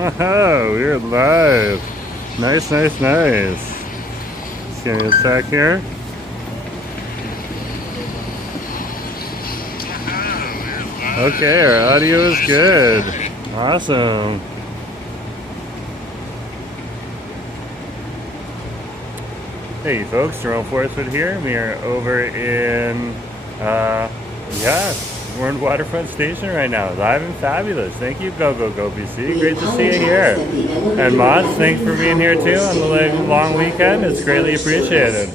Oh, we're live. Nice, nice, nice. Just give me a sec here. Okay, our audio is good. Awesome. Hey folks, Jerome Forthwood here. We are over in, we're in Waterfront Station right now. Live and fabulous. Thank you, Go BC. Great to see you here. And Mods, thanks for being here too on the long weekend. It's greatly appreciated.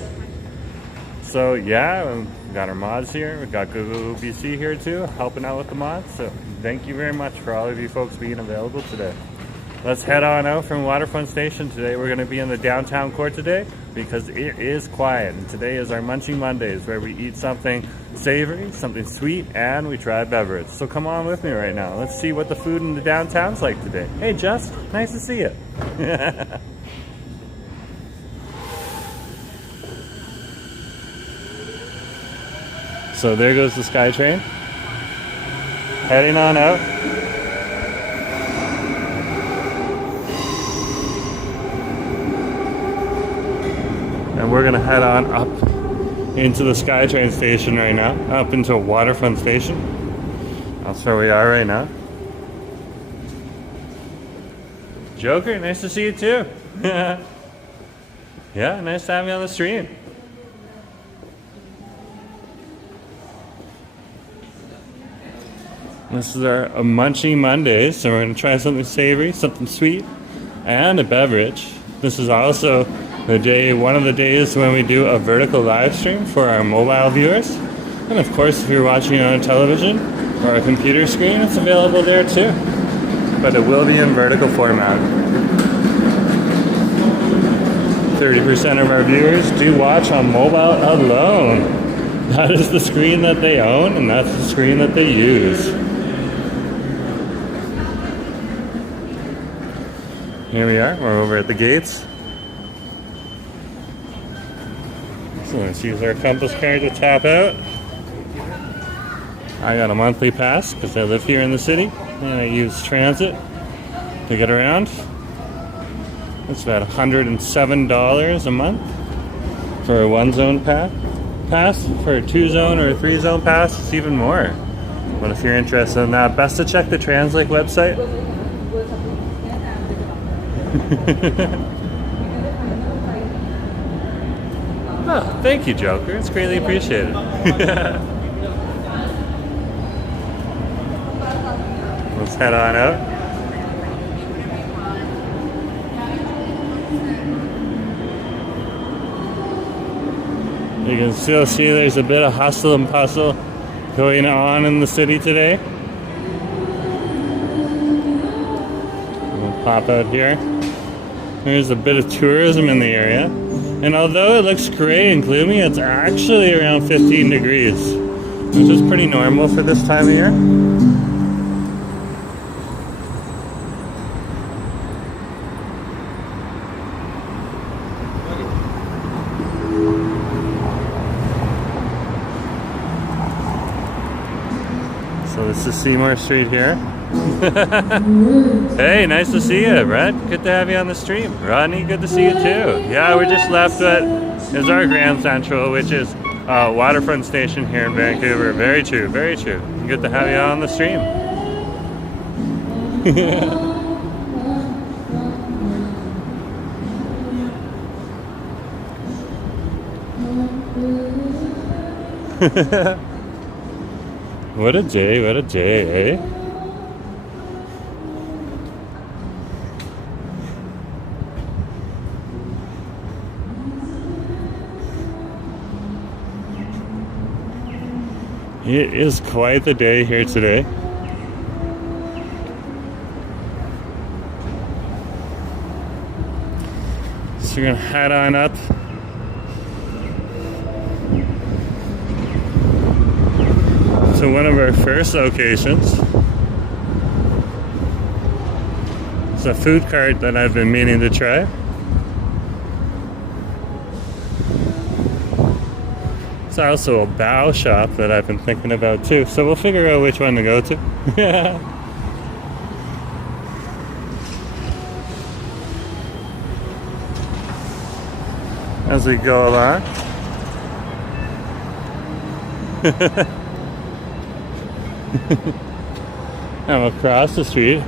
So yeah, we've got our mods here. We've got Go BC here too, helping out with the mods. So thank you very much for all of you folks being available today. Let's head on out from Waterfront Station. Today we're going to be in the downtown core today because it is quiet. And today is our Munchie Mondays where we eat something savory, something sweet, and we try a beverage. So come on with me right now. Let's see what the food in the downtown's like today. Hey Just, nice to see you. So there goes the SkyTrain. Heading on out. And we're gonna head on up into the SkyTrain station right now, up into Waterfront Station. That's where we are right now. Joker, nice to see you too. Yeah, nice to have you on the stream. This is our Munchie Monday, so we're gonna try something savory, something sweet, and a beverage. This is also one of the days when we do a vertical live stream for our mobile viewers. And of course, if you're watching on a television or a computer screen, it's available there too. But it will be in vertical format. 30% of our viewers do watch on mobile alone. That is the screen that they own, and that's the screen that they use. Here we are, we're over at the gates. So let's use our compass card to tap out. I got a monthly pass because I live here in the city and I use transit to get around. It's about $107 a month for a 1-zone pass. For a 2-zone or a 3-zone pass, it's even more. But if you're interested in that, best to check the Translink website. Oh, thank you, Joker. It's greatly appreciated. Let's head on out. You can still see there's a bit of hustle and bustle going on in the city today. We'll pop out here. There's a bit of tourism in the area. And although it looks gray and gloomy, it's actually around 15 degrees, which is pretty normal for this time of year. So this is Seymour Street here. Hey, nice to see you, Brett. Good to have you on the stream. Rodney, good to see you too. Yeah, we just left what is our Grand Central, which is Waterfront Station here in Vancouver. Very true, very true. Good to have you on the stream. What a day, eh? It is quite the day here today. So we're gonna head on up. To one of our first locations. It's a food cart that I've been meaning to try. It's also a bow shop that I've been thinking about too, so we'll figure out which one to go to. as we go along. I'm across the street.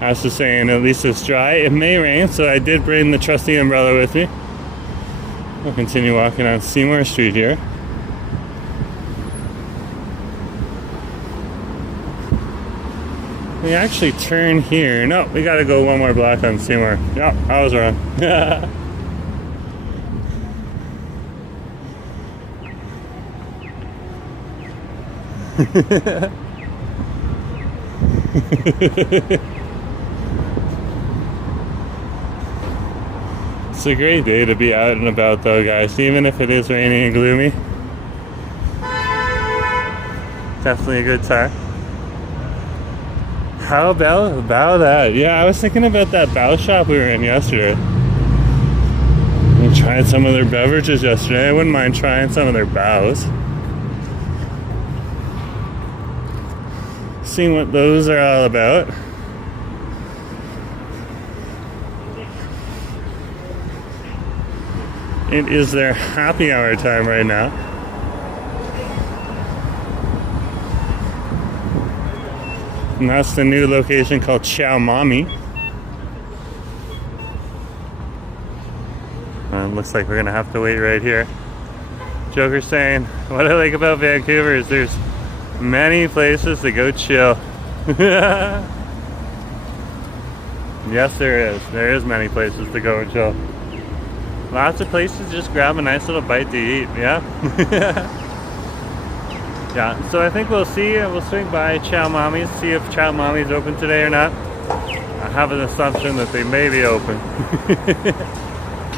As to saying, at least it's dry. It may rain, so I did bring the trusty umbrella with me. We'll continue walking on Seymour Street here. We actually turn here. No, we gotta go one more block on Seymour. Yep, I was wrong. It's a great day to be out and about though, guys, even if it is rainy and gloomy. Definitely a good time. How about that? Yeah, I was thinking about that bao shop we were in yesterday. We tried some of their beverages yesterday. I wouldn't mind trying some of their baos. Seeing what those are all about. It is their happy hour time right now. And that's the new location called Chow Mommy. Looks like we're gonna have to wait right here. Joker's saying, what I like about Vancouver is there's many places to go chill. Yes, there is. There is many places to go and chill. Lots of places to just grab a nice little bite to eat, yeah? Yeah, so I think we'll see, we'll swing by Chow Mommy's, see if Chow Mommy's open today or not. I have an assumption that they may be open.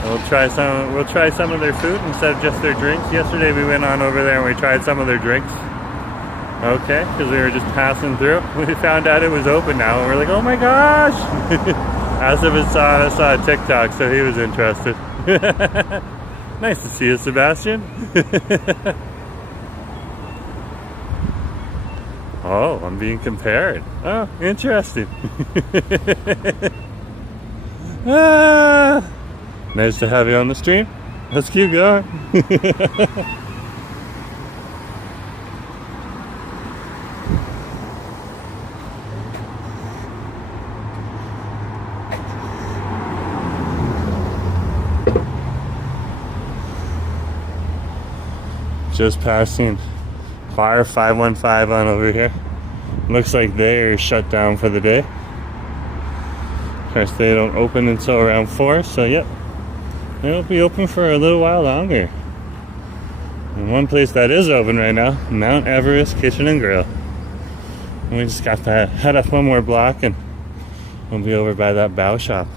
We'll try some of their food instead of just their drinks. Yesterday we went on over there and we tried some of their drinks. Okay, because we were just passing through. We found out it was open now and we're like, oh my gosh! As if it saw a TikTok, so he was interested. Nice to see you, Sebastian. Oh, I'm being compared. Oh, interesting. Nice to have you on the stream. Let's keep going. Just passing Bar 515 on over here. Looks like they're shut down for the day. Of course, they don't open until around 4, so yep. They'll be open for a little while longer. And one place that is open right now, Mount Everest Kitchen and Grill. And we just got to head up one more block and we'll be over by that bao shop.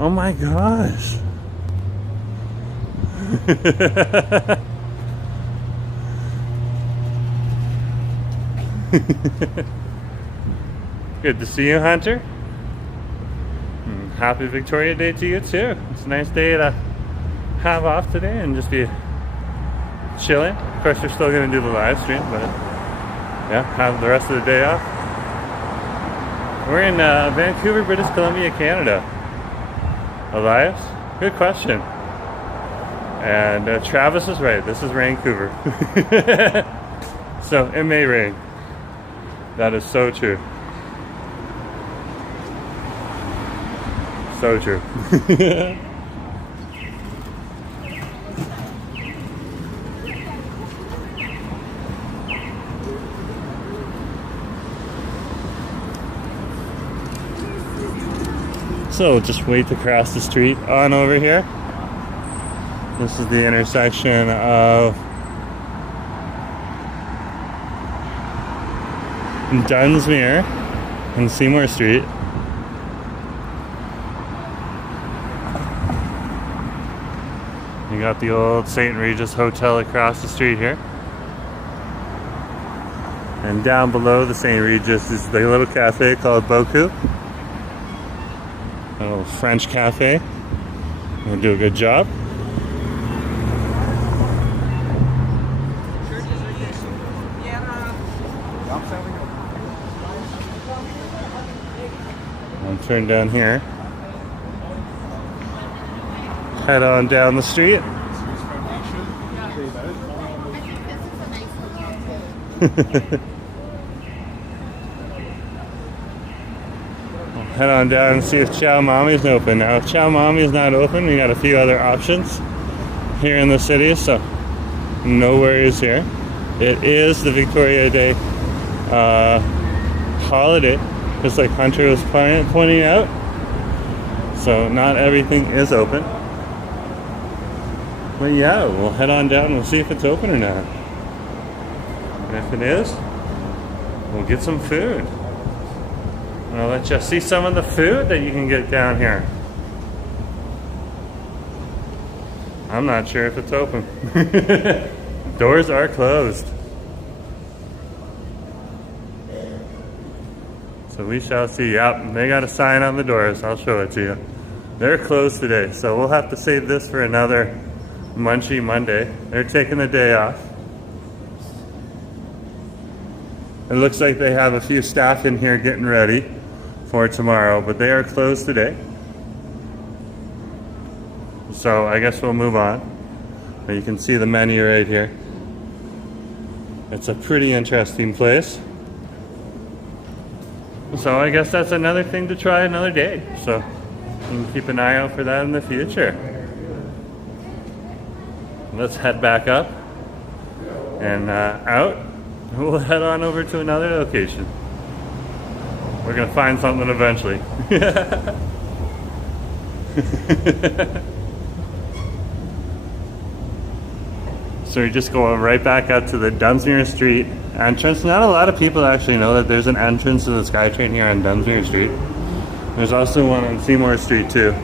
Oh my gosh. Good to see you, Hunter. Happy Victoria Day to you too. It's a nice day to have off today and just be chilling. Of course, we're still going to do the live stream, but yeah, have the rest of the day off. We're in Vancouver, British Columbia, Canada. Elias, good question. And Travis is right. This is Vancouver. So it may rain. That is so true. So true. So just wait to cross the street on over here. This is the intersection of Dunsmuir and Seymour Street. You got the old St. Regis Hotel across the street here. And down below the St. Regis is the little cafe called Boku. A little French cafe. We'll do a good job. And turn down here. Head on down the street. Head on down and see if Chow Mommy's open. Now, if Chow Mommy's not open, we got a few other options here in the city, so no worries here. It is the Victoria Day holiday, just like Hunter was pointing out. So not everything is open. But yeah, we'll head on down and we'll see if it's open or not. And if it is, we'll get some food. And I'll let you see some of the food that you can get down here. I'm not sure if it's open. Doors are closed. So we shall see. Yep, they got a sign on the doors. I'll show it to you. They're closed today, so we'll have to save this for another Munchie Monday. They're taking the day off. It looks like they have a few staff in here getting ready for tomorrow, but they are closed today. So I guess we'll move on. You can see the menu right here. It's a pretty interesting place. So I guess that's another thing to try another day. So you can keep an eye out for that in the future. Let's head back up and out. We'll head on over to another location. We're gonna find something eventually. So we're just going right back up to the Dunsmuir Street entrance. Not a lot of people actually know that there's an entrance to the SkyTrain here on Dunsmuir Street. There's also one on Seymour Street too.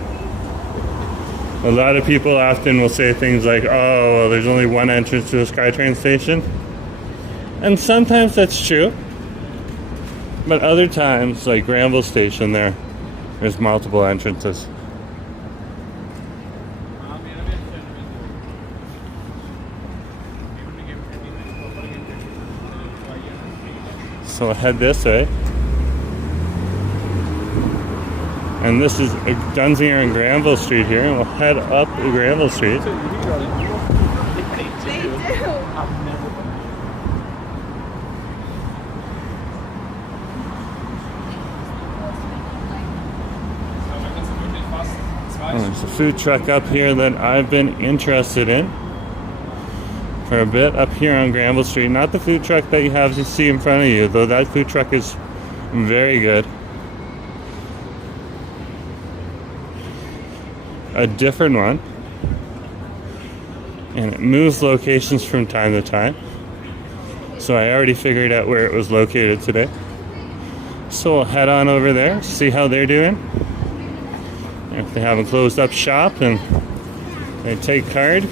A lot of people often will say things like, oh, well, there's only one entrance to the SkyTrain station. And sometimes that's true. But other times, like Granville Station there's multiple entrances. So we'll head this way. And this is Dunsmuir and Granville Street here, and we'll head up Granville Street. They do. Oh, there's a food truck up here that I've been interested in for a bit up here on Granville Street. Not the food truck that you have to see in front of you, though that food truck is very good. A different one, and it moves locations from time to time, so I already figured out where it was located today. So we'll head on over there, see how they're doing. If they have a closed up shop and they take card,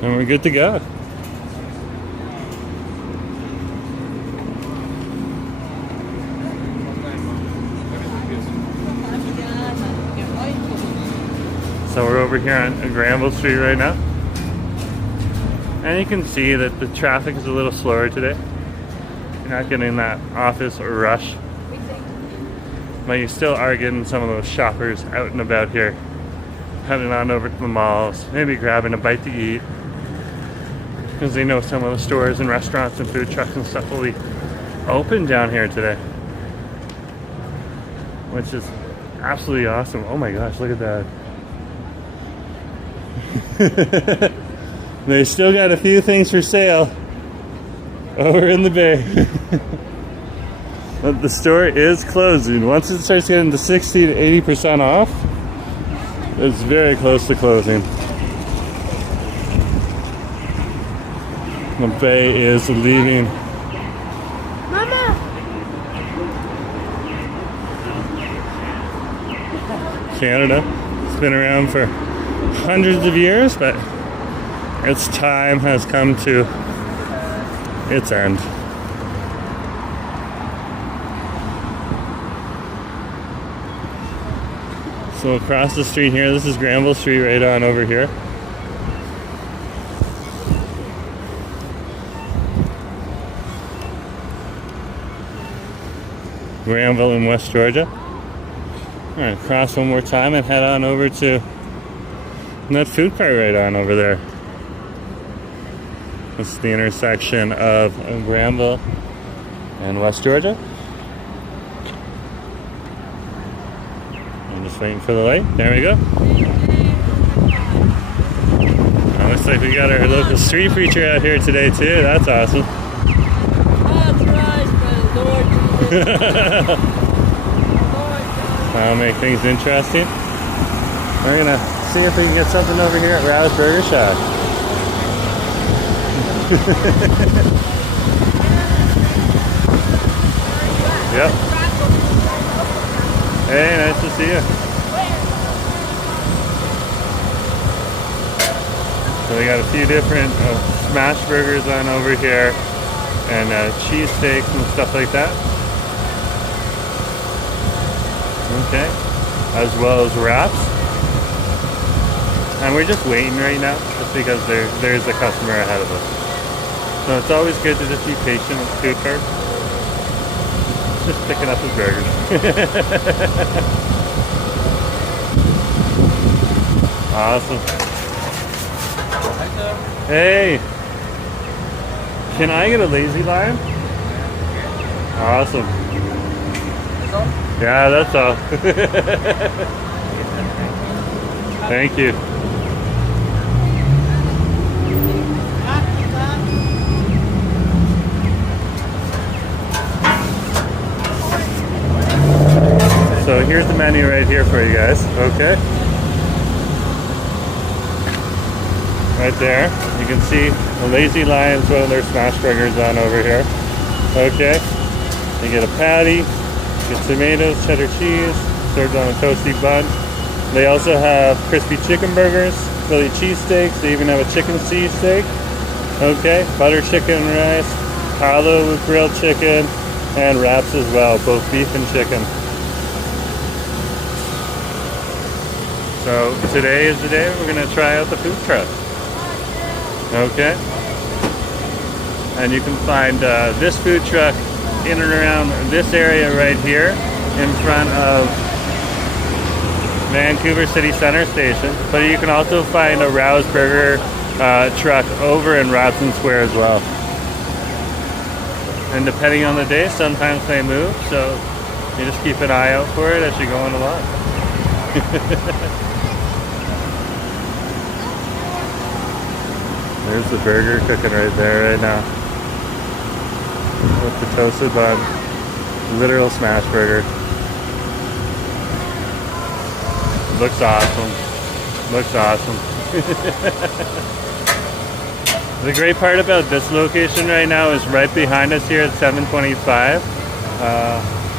then we're good to go. So we're over here on Granville Street right now. And you can see that the traffic is a little slower today. You're not getting that office rush. But you still are getting some of those shoppers out and about here. Heading on over to the malls, maybe grabbing a bite to eat. Because they know some of the stores and restaurants and food trucks and stuff will be open down here today. Which is absolutely awesome. Oh my gosh, look at that. They still got a few things for sale over in the bay. But the store is closing. Once it starts getting to 60 to 80% off, it's very close to closing. The bay is leaving. Mama! Canada. It's been around for hundreds of years, but its time has come to its end. So across the street here, this is Granville Street right on over here. Granville in West Georgia. All right, cross one more time and head on over to that food cart right on over there. This is the intersection of Granville and West Georgia. I'm just waiting for the light. There we go. Looks like we got our local street preacher out here today too. That's awesome. That'll make things interesting. We're gonna see if we can get something over here at Rouse Burger Shack. Yep. Hey, nice to see you. So we got a few different smash burgers on over here, and cheese steaks and stuff like that. Okay, as well as wraps. And we're just waiting right now, just because there's a customer ahead of us. So it's always good to just be patient with the food cart. Just picking up his burgers. Awesome. Hey, can I get a lazy lime? Awesome. Yeah, that's all. Thank you. So here's the menu right here for you guys. Okay. Right there, you can see the Lazy Lion's one of their smash burgers on over here. Okay, you get a patty, you get tomatoes, cheddar cheese, served on a toasty bun. They also have crispy chicken burgers, Philly cheesesteaks. They even have a chicken cheesesteak. Okay, butter chicken rice, palo with grilled chicken, and wraps as well, both beef and chicken. So today is the day we're gonna try out the food truck. Okay, and you can find this food truck in and around this area right here in front of Vancouver City Center Station, but you can also find a Rouse Burger truck over in Robson Square as well. And depending on the day, sometimes they move, so you just keep an eye out for it as you're going along. There's the burger cooking right there right now. With the toasted bun. Literal smash burger. Looks awesome. Looks awesome. The great part about this location right now is right behind us here at 725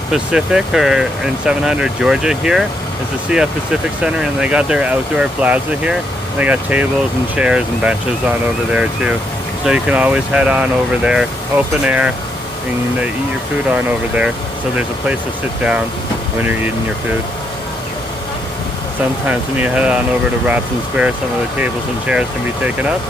Pacific, or in 700 Georgia here is the CF Pacific Center, and they got their outdoor plaza here. They got tables and chairs and benches on over there too. So you can always head on over there, open air, and eat your food on over there. So there's a place to sit down when you're eating your food. Sometimes when you head on over to Robson Square, some of the tables and chairs can be taken up.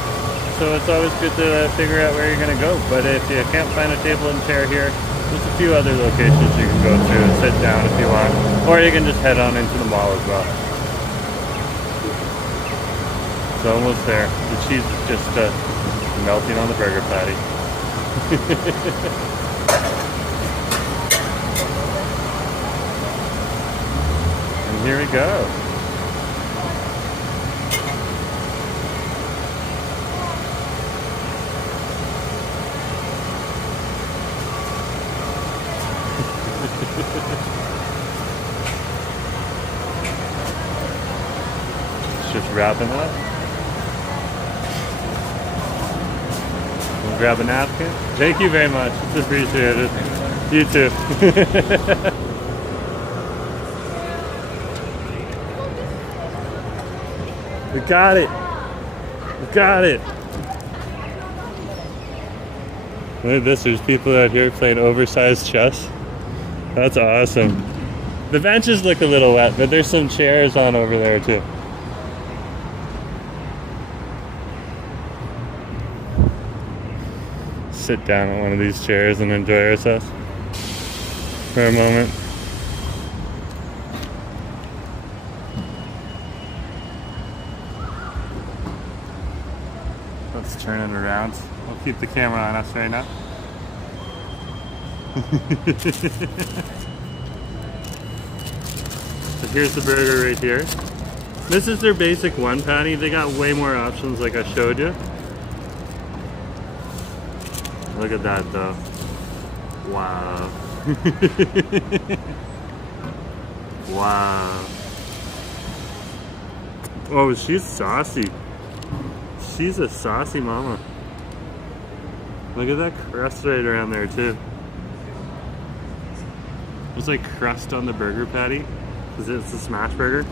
So it's always good to figure out where you're going to go. But if you can't find a table and chair here, there's a few other locations you can go to and sit down if you want. Or you can just head on into the mall as well. It's almost there. The cheese is just melting on the burger patty. And here we go. It's just wrapping up. We'll grab a napkin. Thank you very much. It's appreciated. You too. We got it. We got it. Look at this. There's people out here playing oversized chess. That's awesome. The benches look a little wet, but there's some chairs on over there too. Sit down on one of these chairs and enjoy ourselves. for a moment. Let's turn it around. We'll keep the camera on us right now. So here's the burger right here. This is their basic one patty. They got way more options like I showed you. Look at that though. Wow. Wow. Oh, she's saucy. She's a saucy mama. Look at that crust right around there too. There's like crust on the burger patty because it's a smash burger.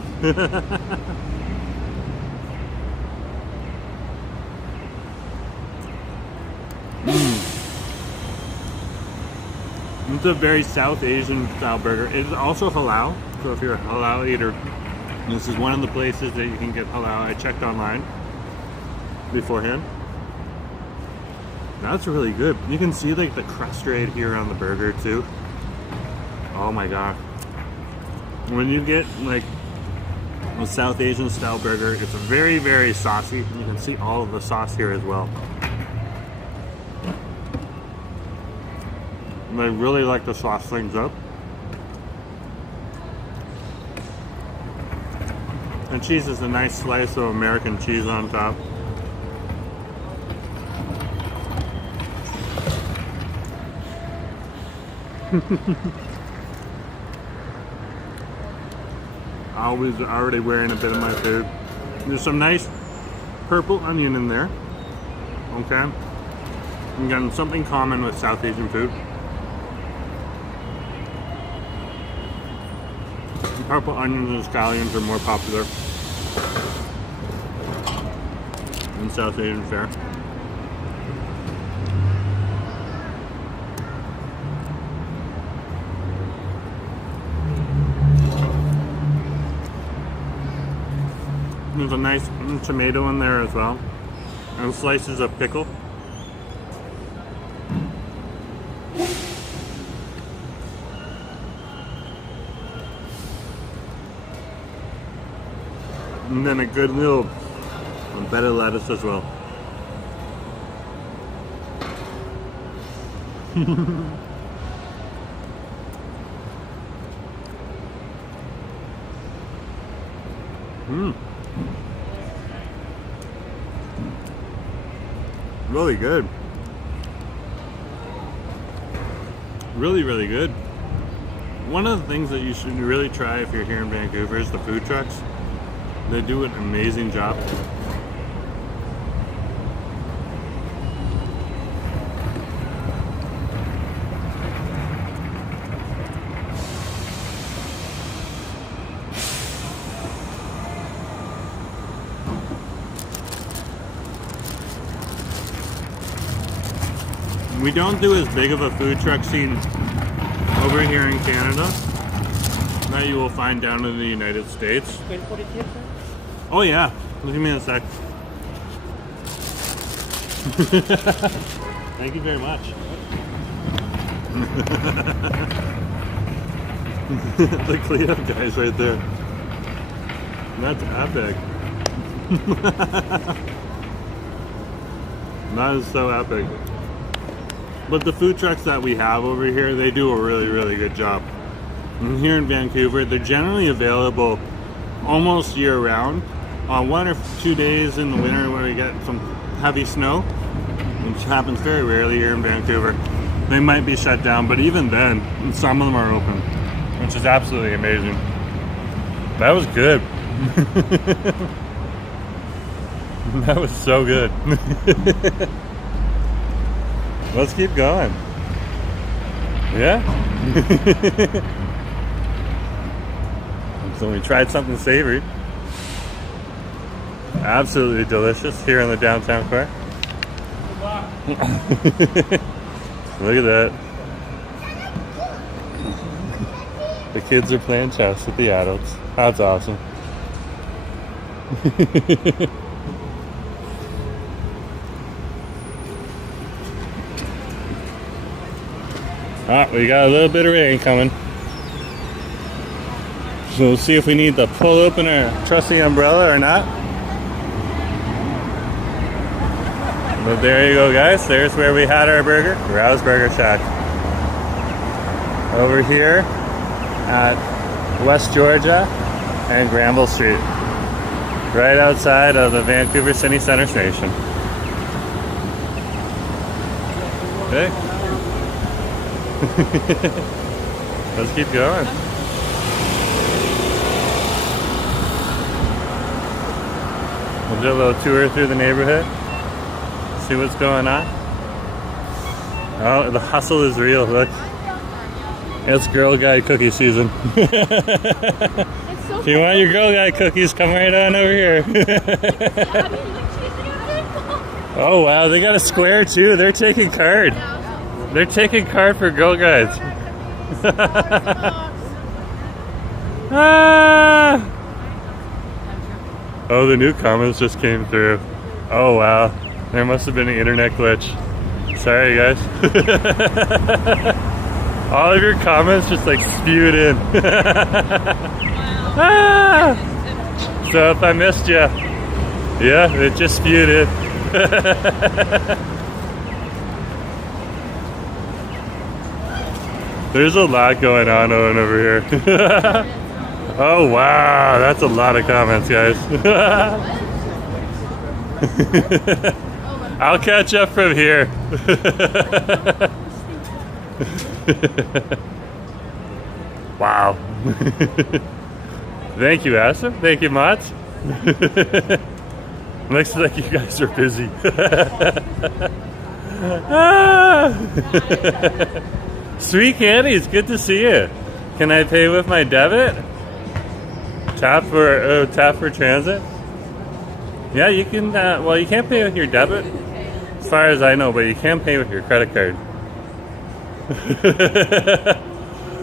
It's a very South Asian style burger. It is also halal, so if you're a halal eater, this is one of the places that you can get halal. I checked online beforehand. That's really good. You can see like the crust right here on the burger too. Oh my god. When you get like a South Asian style burger, it's very, very saucy. You can see all of the sauce here as well. And I really like the sauce things up. And cheese is a nice slice of American cheese on top. Already wearing a bit of my food. There's some nice purple onion in there. Okay. I'm getting something common with South Asian food. Purple onions and scallions are more popular in South Asian fare. There's a nice tomato in there as well, and slices of pickle. And then a good little bed of lettuce as well. Really good. Really, really good. One of the things that you should really try if you're here in Vancouver is the food trucks. They do an amazing job. We don't do as big of a food truck scene over here in Canada that you will find down in the United States. Oh yeah, give me a sec. Thank you very much. The cleanup guys right there. That's epic. That is so epic. But the food trucks that we have over here, they do a really, really good job. And here in Vancouver, they're generally available almost year round. On 1 or 2 days in the winter when we get some heavy snow, which happens very rarely here in Vancouver, they might be shut down, but even then, some of them are open, which is absolutely amazing. That was good. That was so good. Let's keep going. Yeah? So we tried something savory. Absolutely delicious here in the downtown core. Look at that. The kids are playing chess with the adults. That's awesome. Ah, we got a little bit of rain coming. So we'll see if we need to pull open our trusty umbrella or not. But there you go, guys. There's where we had our burger. Rouse Burger Shack. Over here at West Georgia and Granville Street. Right outside of the Vancouver City Centre Station. Okay. Let's keep going. We'll do a little tour through the neighborhood. See what's going on. Oh, the hustle is real. Look. It's Girl Guide cookie season. If you want your Girl Guide cookies, come right on over here. Oh wow, they got a square too. They're taking card. They're taking card for Girl Guides. Ah! Oh, the new comments just came through. Oh wow, there must have been an internet glitch. Sorry guys. All of your comments just like spewed in. Ah! So if I missed you, yeah, it just spewed in. There's a lot going on over here. Oh wow, that's a lot of comments, guys. I'll catch up from here. Wow. Thank you, Asa. Thank you, Mats. Looks like you guys are busy. Sweet candies, good to see you. Can I pay with my debit? Tap for transit? Yeah, you can, well, you can't pay with your debit, as far as I know, but you can pay with your credit card.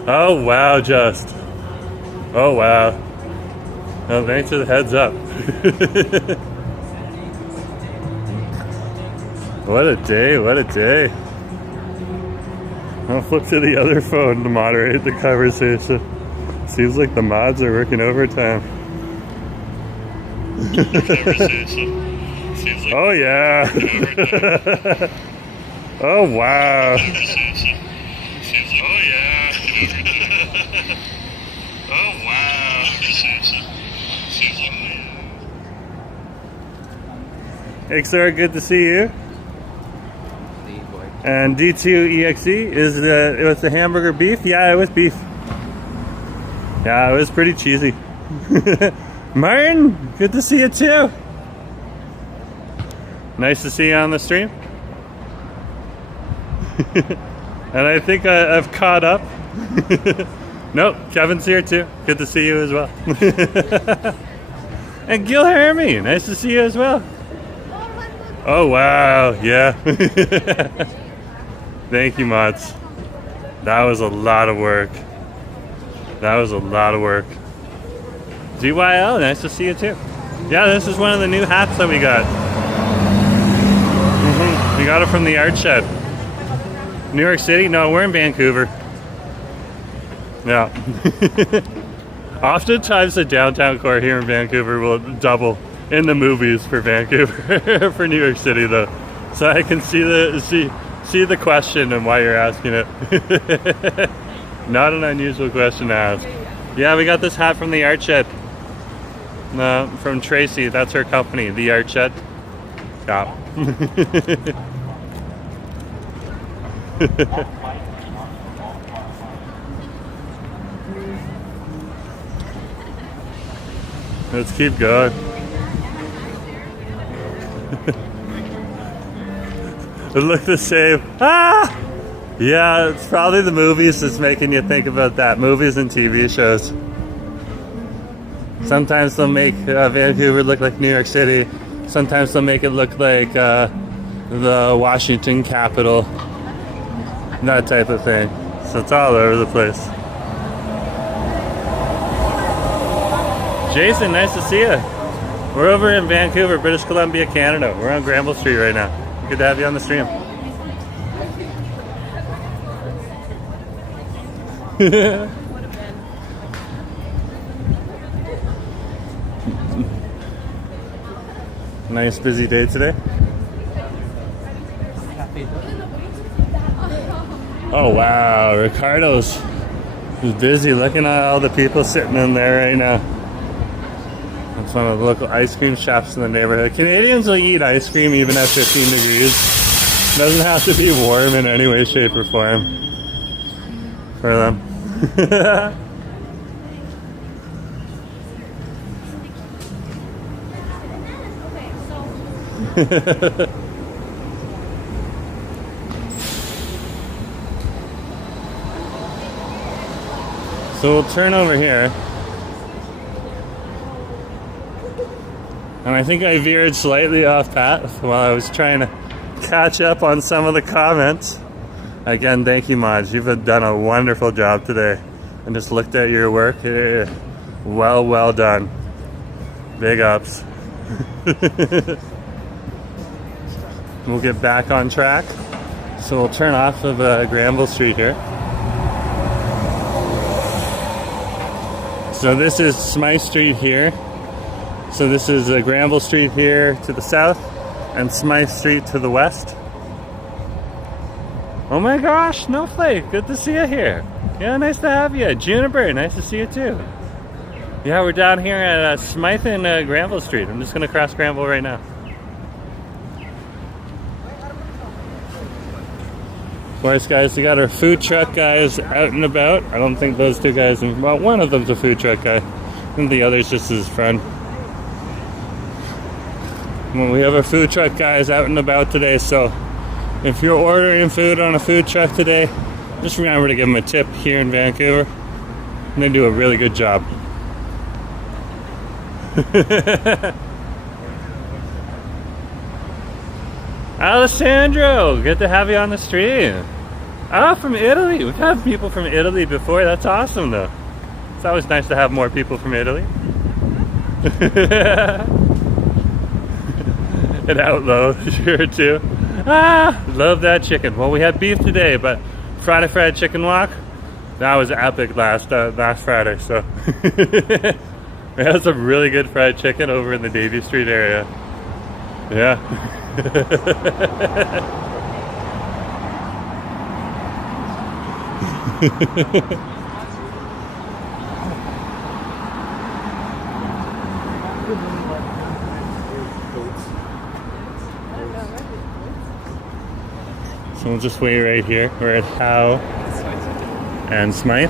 Oh, wow, just. Oh, wow. Oh, thanks for the heads up. What a day, what a day. I'll flip to the other phone to moderate the conversation. Seems like the mods are working overtime. Oh yeah. Oh wow. Oh yeah. Oh wow. XR, good to see you. And D2EXE is it was the hamburger beef? Yeah, it was beef. Yeah, it was pretty cheesy. Martin, good to see you too. Nice to see you on the stream. And I think I've caught up. Nope, Kevin's here too. Good to see you as well. And Gil Hermy, nice to see you as well. Oh wow, yeah. Thank you, Mods. That was a lot of work. That was a lot of work. GYL, nice to see you too. Yeah, this is one of the new hats that we got. We got it from the Art Shed. New York City? No, we're in Vancouver. Yeah. Oftentimes the downtown core here in Vancouver will double in the movies for Vancouver. For New York City though. So I can see the question and why you're asking it. Not an unusual question to ask. Yeah, we got this hat from the Art Shed. From Tracy, that's her company, the Art Shed. Yeah. Let's keep going. It looked the same. Ah! Yeah, it's probably the movies that's making you think about that. Movies and TV shows. Sometimes they'll make Vancouver look like New York City. Sometimes they'll make it look like the Washington Capitol. That type of thing. So it's all over the place. Jason, nice to see you. We're over in Vancouver, British Columbia, Canada. We're on Granville Street right now. Good to have you on the stream. Nice busy day today. Oh wow, Ricardo's is busy. Looking at all the people sitting in there right now. It's one of the local ice cream shops in the neighborhood. Canadians will eat ice cream even at 15 degrees. Doesn't have to be warm in any way, shape, or form for them. So we'll turn over here. And I think I veered slightly off path while I was trying to catch up on some of the comments. Again, thank you, Maj. You've done a wonderful job today. And just looked at your work. Well done. Big ups. We'll get back on track. So we'll turn off of Granville Street here. So this is Smythe Street here. So this is Granville Street here to the south and Smythe Street to the west. Oh my gosh, Snowflake, good to see you here. Yeah, nice to have you. Juniper, nice to see you too. Yeah, we're down here at Smythe and Granville Street. I'm just gonna cross Granville right now. Boys, guys, we got our food truck guys out and about. I don't think those two guys, well, one of them's a food truck guy, and the other's just his friend. Well, we have our food truck guys out and about today, so if you're ordering food on a food truck today, just remember to give them a tip here in Vancouver, and they do a really good job. Alessandro, good to have you on the stream. Oh, from Italy. We've had people from Italy before. That's awesome, though. It's always nice to have more people from Italy. And Outlaw, sure, too. Ah, love that chicken. Well, we had beef today, but Friday fried chicken walk, that was epic last Friday, so. We had some really good fried chicken over in the Davie Street area. Yeah. So we'll just wait right here. We're at Howe and Smythe.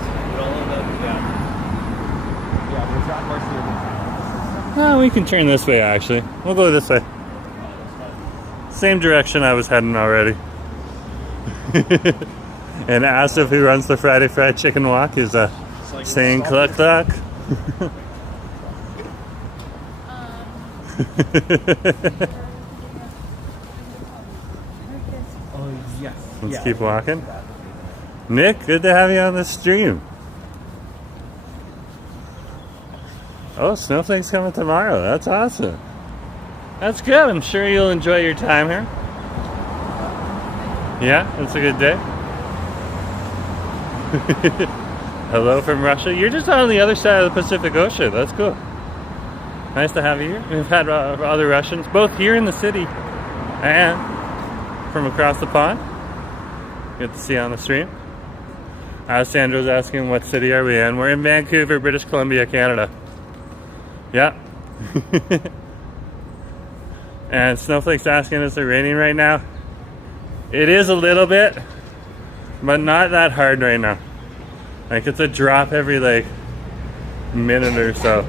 Oh, we can turn this way actually. We'll go this way. Same direction I was heading already. And Asif, who runs the Friday Fried Chicken Walk, is saying cluck cluck. Let's keep walking. Nick, good to have you on the stream. Oh, Snowflake's coming tomorrow. That's awesome. That's good. I'm sure you'll enjoy your time here. Yeah, it's a good day. Hello from Russia. You're just on the other side of the Pacific Ocean. That's cool. Nice to have you here. We've had other Russians, both here in the city and from across the pond. Good to see you on the stream. Sandro's asking what city are we in. We're in Vancouver, British Columbia, Canada. Yeah. And Snowflake's asking, is it raining right now? It is a little bit, but not that hard right now. Like it's a drop every like minute or so.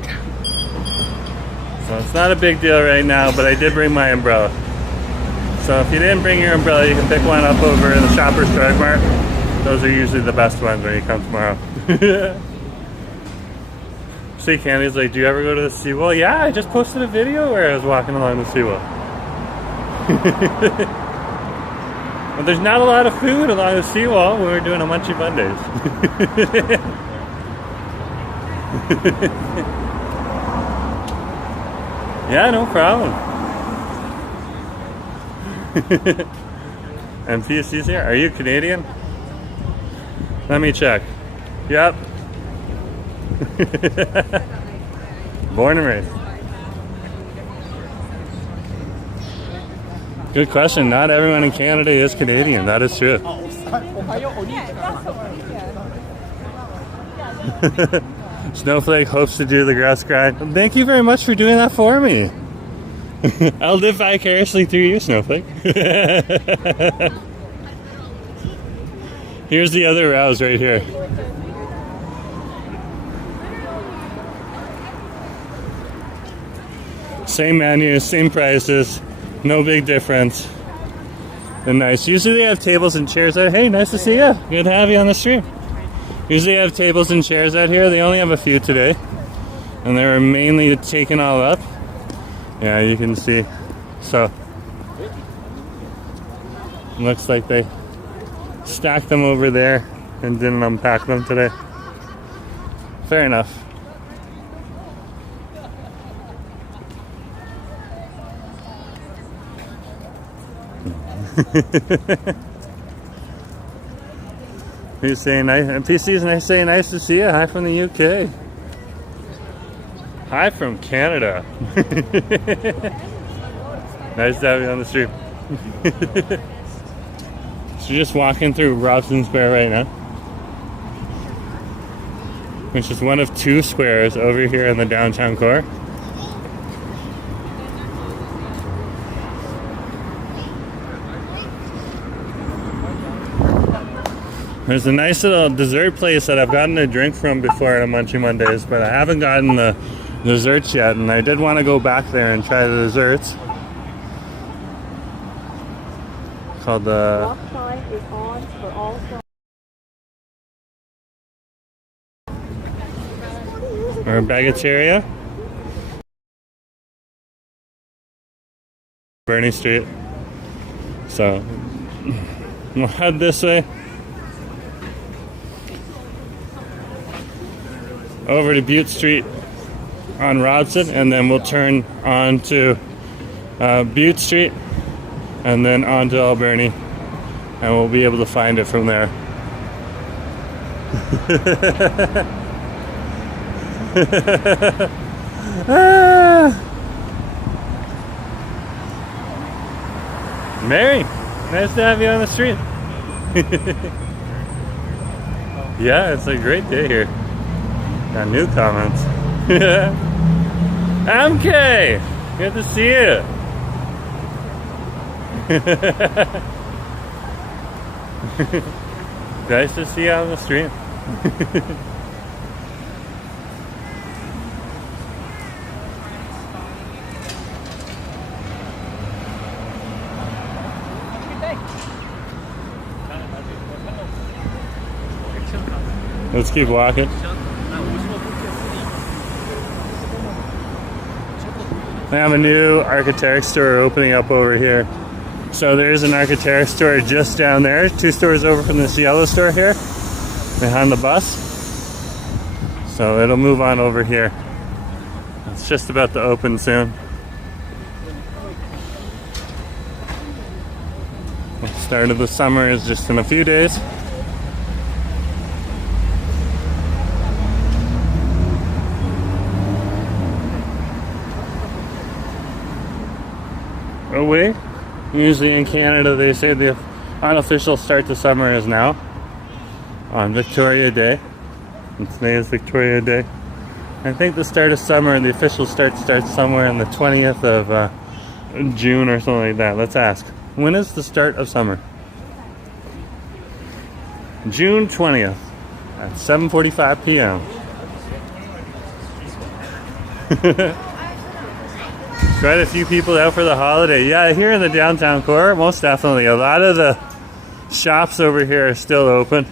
So it's not a big deal right now, but I did bring my umbrella. So if you didn't bring your umbrella, you can pick one up over in the Shoppers Drug Mart. Those are usually the best ones when you come tomorrow. See, Candy's like, do you ever go to the seawall? Yeah, I just posted a video where I was walking along the seawall. But there's not a lot of food along the seawall when we're doing a Munchie Mondays. Yeah, no problem. And PSC's here. Are you Canadian? Let me check. Yep. Born and raised. Good question. Not everyone in Canada is Canadian. That is true. Snowflake hopes to do the grass grind. Thank you very much for doing that for me. I'll live vicariously through you, Snowflake. Here's the other rouse right here. Same menu, same prices, no big difference. And nice. Usually they have tables and chairs out. Hey, nice to see you. Good to have you on the stream. Usually they have tables and chairs out here. They only have a few today. And they were mainly taken all up. Yeah, you can see. So, looks like they stacked them over there and didn't unpack them today. Fair enough. He's saying nice, and PC's nice, saying nice to see you. Hi from the UK. Hi from Canada. Nice to have you on the stream. So just walking through Robson Square right now, which is one of two squares over here in the downtown core. There's a nice little dessert place that I've gotten a drink from before at Munchie Mondays, but I haven't gotten the desserts yet, and I did want to go back there and try the desserts. Called the or Baguetteria. Alberni Street. So we'll head this way over to Butte Street on Robson, and then we'll turn on to Butte Street and then on to Alberni, and we'll be able to find it from there. Mary, nice to have you on the street. Yeah, it's a great day here. Got new comments. MK, good to see you. Nice to see you on the stream. Let's keep walking. They have a new architect store opening up over here. So there's an architect store just down there, 2 stores over from this yellow store here, behind the bus. So it'll move on over here. It's just about to open soon. The start of the summer is just in a few days. Away. Usually in Canada they say the unofficial start to summer is now on Victoria Day, and today is Victoria Day. I think the start of summer and the official start starts somewhere on the 20th of June or something like that. Let's ask, when is the start of summer? June 20th at 7:45 p.m. Quite a few people out for the holiday. Yeah, here in the downtown core, most definitely. A lot of the shops over here are still open.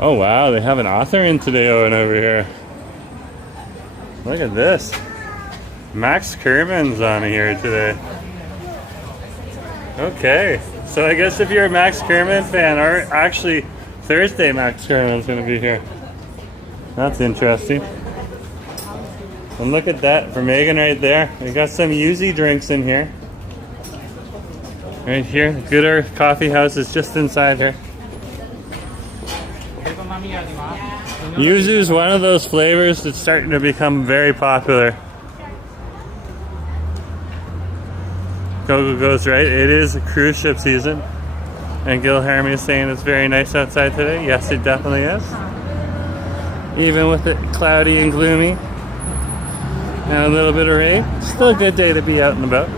Oh wow, they have an author in today over here. Look at this. Max Kerman's on here today. Okay, so I guess if you're a Max Kerman fan, or actually Thursday Max Kerman's going to be here. That's interesting. And look at that for Megan right there. We got some Yuzu drinks in here. Right here, Gooder Coffee House is just inside here. Yuzu is one of those flavors that's starting to become very popular. Gogo goes right. It is cruise ship season. And Gil Harmy is saying it's very nice outside today. Yes, it definitely is. Even with it cloudy and gloomy and a little bit of rain, still a good day to be out and about.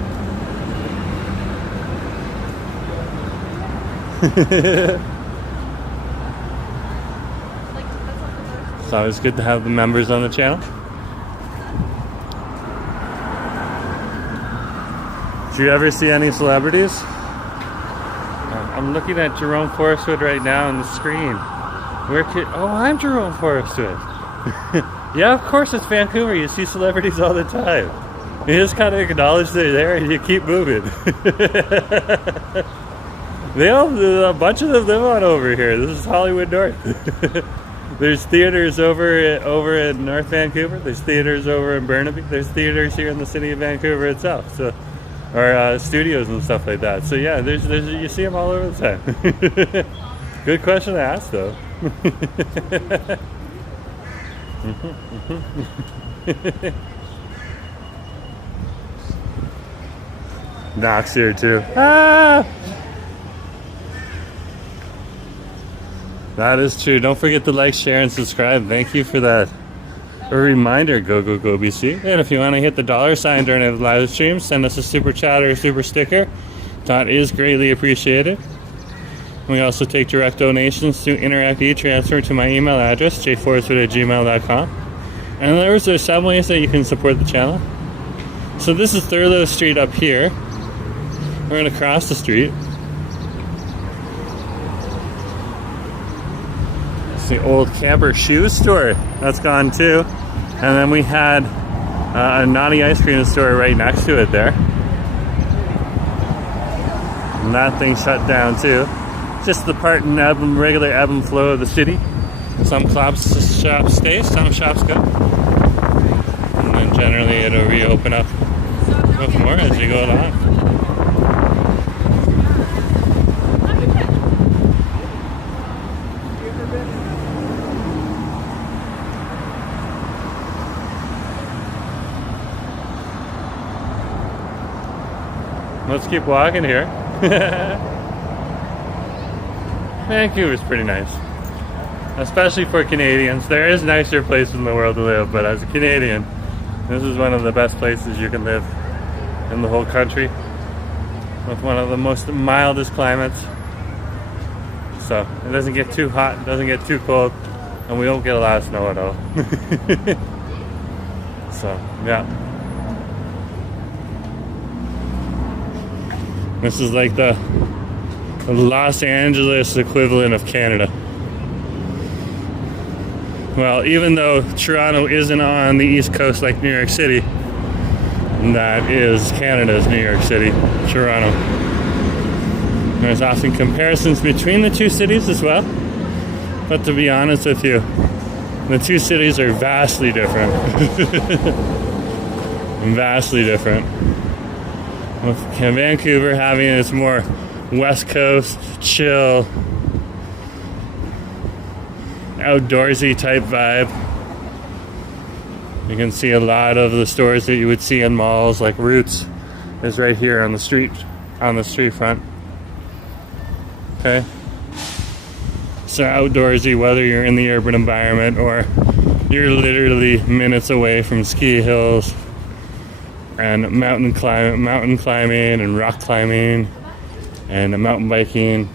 It's always good to have the members on the channel. Do you ever see any celebrities? I'm looking at Jerome Forestwood right now on the screen. Oh, I'm Jerome Forestwood. Yeah, of course it's Vancouver. You see celebrities all the time. You just kind of acknowledge they're there and you keep moving. A bunch of them live on over here. This is Hollywood North. There's theaters over in North Vancouver. There's theaters over in Burnaby. There's theaters here in the city of Vancouver itself. So, or studios and stuff like that. So yeah, there's you see them all over the time. Good question to ask, though. Knox here too. Ah! That is true. Don't forget to like, share, and subscribe. Thank you for that. A reminder, go BC. And if you want to hit the $ during a live stream, send us a super chat or a super sticker. That is greatly appreciated. We also take direct donations through Interact e-transfer to my email address, jforestwood@gmail.com. And there's 7 ways that you can support the channel. So this is Thurlow Street up here. We're going to cross the street. It's the old Camper Shoe store. That's gone too. And then we had a Naughty Ice Cream store right next to it there. And that thing shut down too. Just the part and regular ebb and flow of the city. Some shops stay, some shops go. And then generally it'll reopen up with more as you go along. Let's keep walking here. Vancouver's pretty nice, especially for Canadians. There is nicer places in the world to live, but as a Canadian, this is one of the best places you can live in the whole country, with one of the most mildest climates. So it doesn't get too hot, it doesn't get too cold, and we don't get a lot of snow at all. So yeah, this is like the Los Angeles equivalent of Canada. Well, even though Toronto isn't on the East Coast like New York City, that is Canada's New York City, Toronto. There's often comparisons between the two cities as well, but to be honest with you, the two cities are vastly different. Vastly different. With Vancouver having its more West Coast, chill, outdoorsy type vibe. You can see a lot of the stores that you would see in malls, like Roots is right here on the street front. Okay, so outdoorsy, whether you're in the urban environment or you're literally minutes away from ski hills and mountain climbing and rock climbing and mountain biking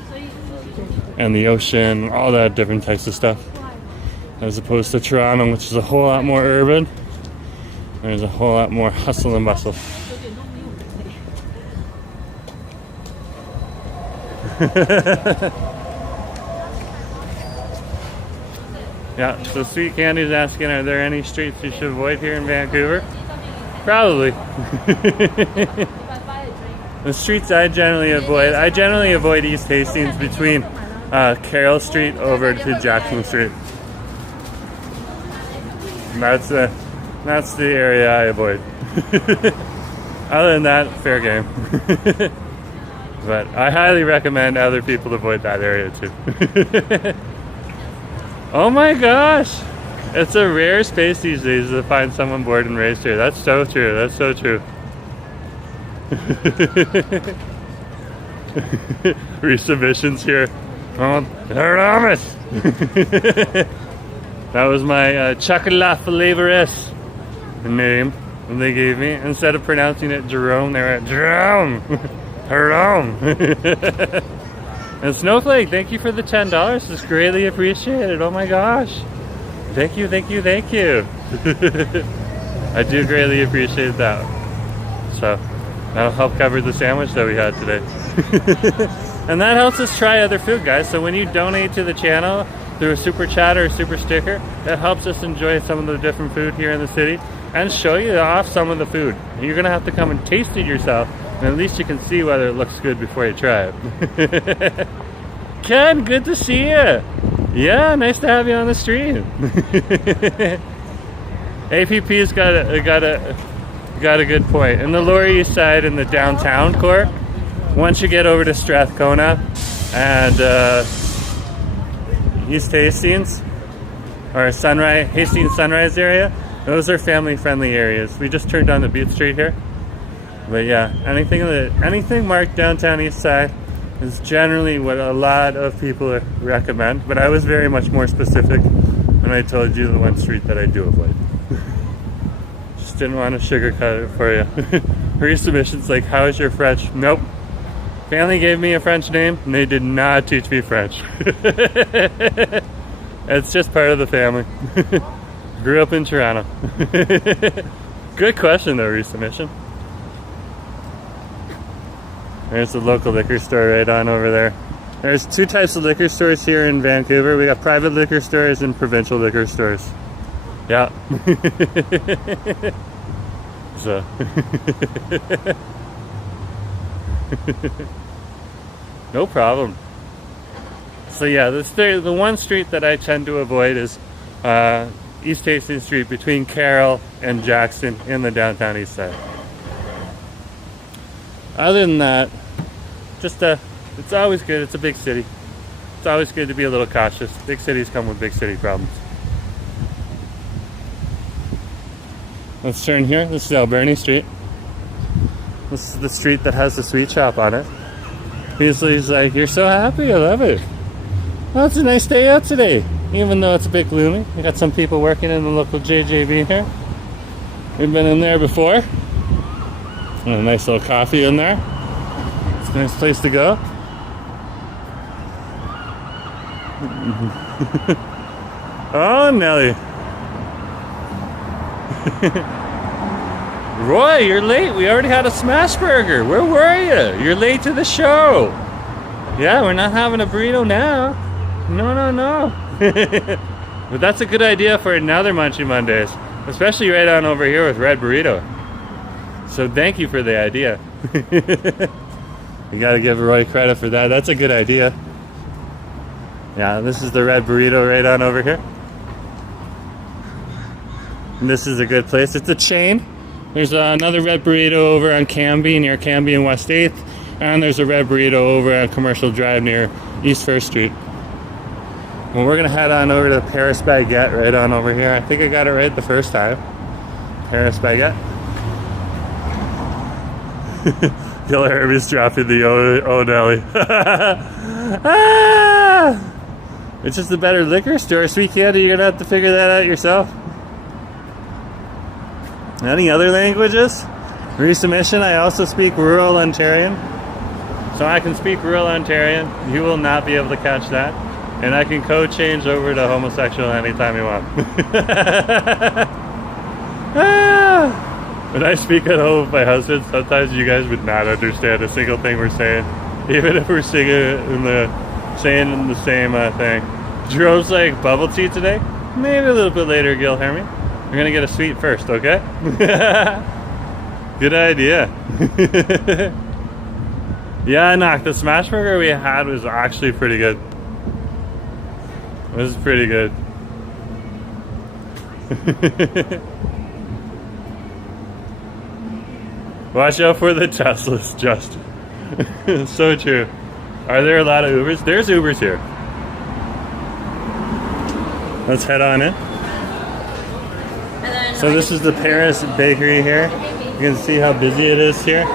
and the ocean, all that different types of stuff, as opposed to Toronto, which is a whole lot more urban. There's a whole lot more hustle and bustle. Yeah, so Sweet Candy's asking, are there any streets you should avoid here in Vancouver? Probably. The streets I generally avoid East Hastings between Carroll Street over to Jackson Street. That's the area I avoid. Other than that, fair game. But I highly recommend other people avoid that area too. Oh my gosh! It's a rare space these days to find someone born and raised here. That's so true. That's so true. Resubmissions here. Oh, Aramis! That was my chocolat flavorous name they gave me. Instead of pronouncing it Jerome, they were at Jerome! Jerome! And Snowflake, thank you for the $10. It's greatly appreciated. Oh my gosh. Thank you, thank you, thank you. I do greatly appreciate that. So, that'll help cover the sandwich that we had today. And that helps us try other food, guys. So when you donate to the channel through a super chat or a super sticker, that helps us enjoy some of the different food here in the city and show you off some of the food. You're gonna have to come and taste it yourself, and at least you can see whether it looks good before you try it. Ken, good to see you. Yeah, nice to have you on the stream. APP's got a good point. In the Lower East Side, in the downtown core, once you get over to Strathcona and East Hastings or Hastings Sunrise area, those are family-friendly areas. We just turned on the Beat Street here, but yeah, anything marked downtown East Side is generally what a lot of people recommend. But I was very much more specific when I told you the one street that I do avoid. Just didn't want to sugarcoat it for you. Resubmissions like, how is your French? Nope. Family gave me a French name and they did not teach me French. It's just part of the family. Grew up in Toronto. Good question though, resubmission. There's the local liquor store right on over there. There's two types of liquor stores here in Vancouver. We got private liquor stores and provincial liquor stores. Yeah. So. No problem. So yeah, the one street that I tend to avoid is East Hastings Street between Carroll and Jackson in the downtown east side. Other than that, just it's always good. It's a big city. It's always good to be a little cautious. Big cities come with big city problems. Let's turn here. This is Alberni Street. This is the street that has the sweet shop on it. He's like, you're so happy, I love it. Well, it's a nice day out today, even though it's a bit gloomy. We got some people working in the local JJB here. We've been in there before. And a nice little coffee in there. It's a nice place to go. Oh, Nelly. Roy, you're late. We already had a smash burger. Where were you? You're late to the show. Yeah, we're not having a burrito now. No. But that's a good idea for another Munchie Mondays, especially right on over here with Red Burrito. So thank you for the idea. You gotta give Roy credit for that. That's a good idea. Yeah, this is the Red Burrito right on over here. And this is a good place. It's a chain. There's another Red Burrito over on Cambie, near Cambie and West 8th. And there's a Red Burrito over on Commercial Drive near East 1st Street. And we're going to head on over to Paris Baguette right on over here. I think I got it right the first time. Paris Baguette. Killer Herbie's dropping the O'Nelly. It's just a better liquor store. Sweet Candy, you're going to have to figure that out yourself. Any other languages? Resubmission, I also speak rural Ontarian. So I can speak rural Ontarian. You will not be able to catch that. And I can code change over to homosexual anytime you want. When I speak at home with my husband, sometimes you guys would not understand a single thing we're saying. Even if we're saying the same thing. Jerome's like, bubble tea today? Maybe a little bit later, Gil Hermie. We're gonna get a sweet first, okay? Good idea. Yeah, knock. The smash burger we had was actually pretty good. It was pretty good. Watch out for the Teslas, Justin. So true. Are there a lot of Ubers? There's Ubers here. let's head on in. So this is the Paris bakery here. You can see how busy it is here.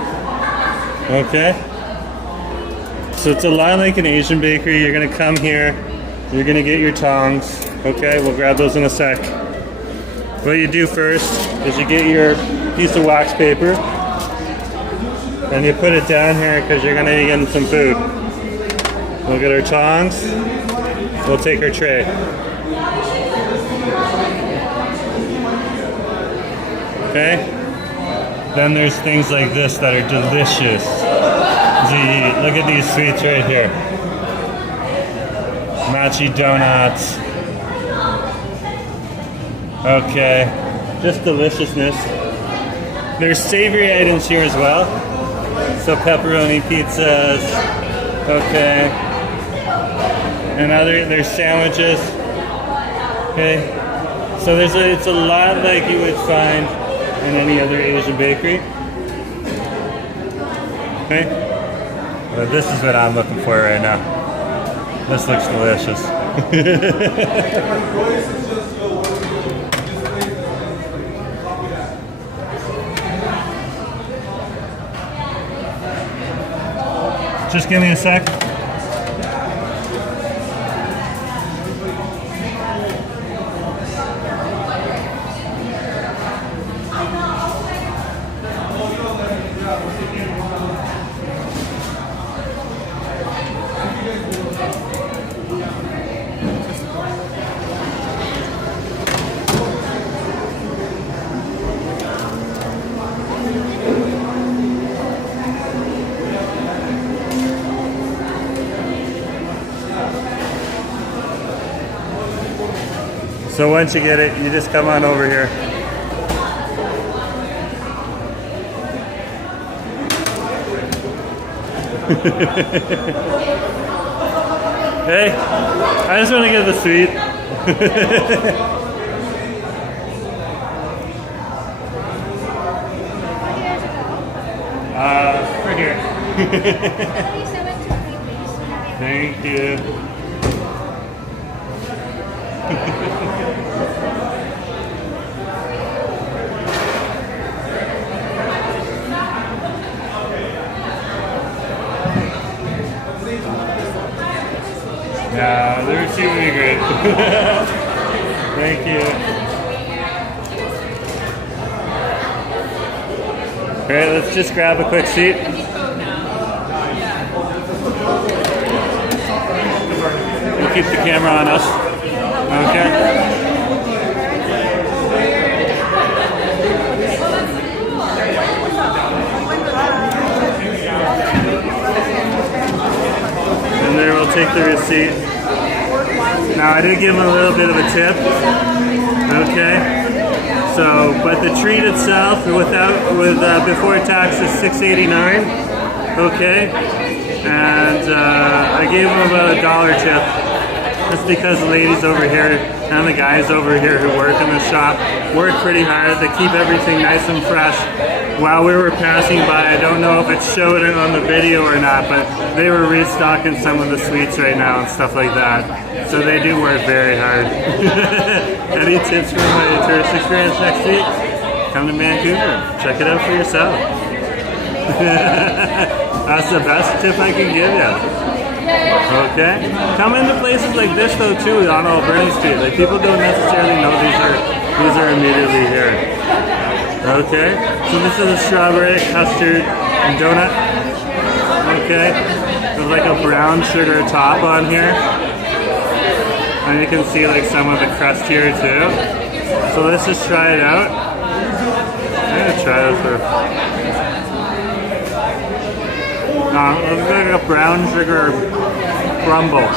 Okay. So it's a lot like an Asian bakery. You're gonna come here, you're gonna get your tongs. Okay, we'll grab those in a sec. What you do first is you get your piece of wax paper and you put it down here because you're gonna get in some food. We'll get our tongs, we'll take our tray. Okay? Then there's things like this that are delicious. Look at these sweets right here. Mochi donuts. Okay, just deliciousness. There's savory items here as well. So pepperoni pizzas. Okay. And there's sandwiches. Okay. So it's a lot like you would find in any other Asian bakery. Okay. But this is what I'm looking for right now. This looks delicious. Just give me a sec. So once you get it, you just come on over here. Hey, I just want to get the sweet. Right here. Thank you. Yeah, the receipt would be great. Thank you. Alright, let's just grab a quick seat. We'll keep the camera on us. Okay. And then we'll take the receipt. Now I did give him a little bit of a tip. Okay. So, but the treat itself before tax is $6.89. Okay. And I gave him about $1 tip. That's because the ladies over here and the guys over here who work in the shop work pretty hard to keep everything nice and fresh. While we were passing by, I don't know if it showed it on the video or not, but they were restocking some of the sweets right now and stuff like that. So they do work very hard. Any tips for my tourist experience next week? Come to Vancouver. Check it out for yourself. That's the best tip I can give you. Okay. Come into places like this though too on Alberni Street. Like people don't necessarily know these are immediately here. Okay. So this is a strawberry custard donut. Okay. There's like a brown sugar top on here. And you can see like some of the crust here too. So let's just try it out. I'm gonna try this first. Looks like a brown sugar crumble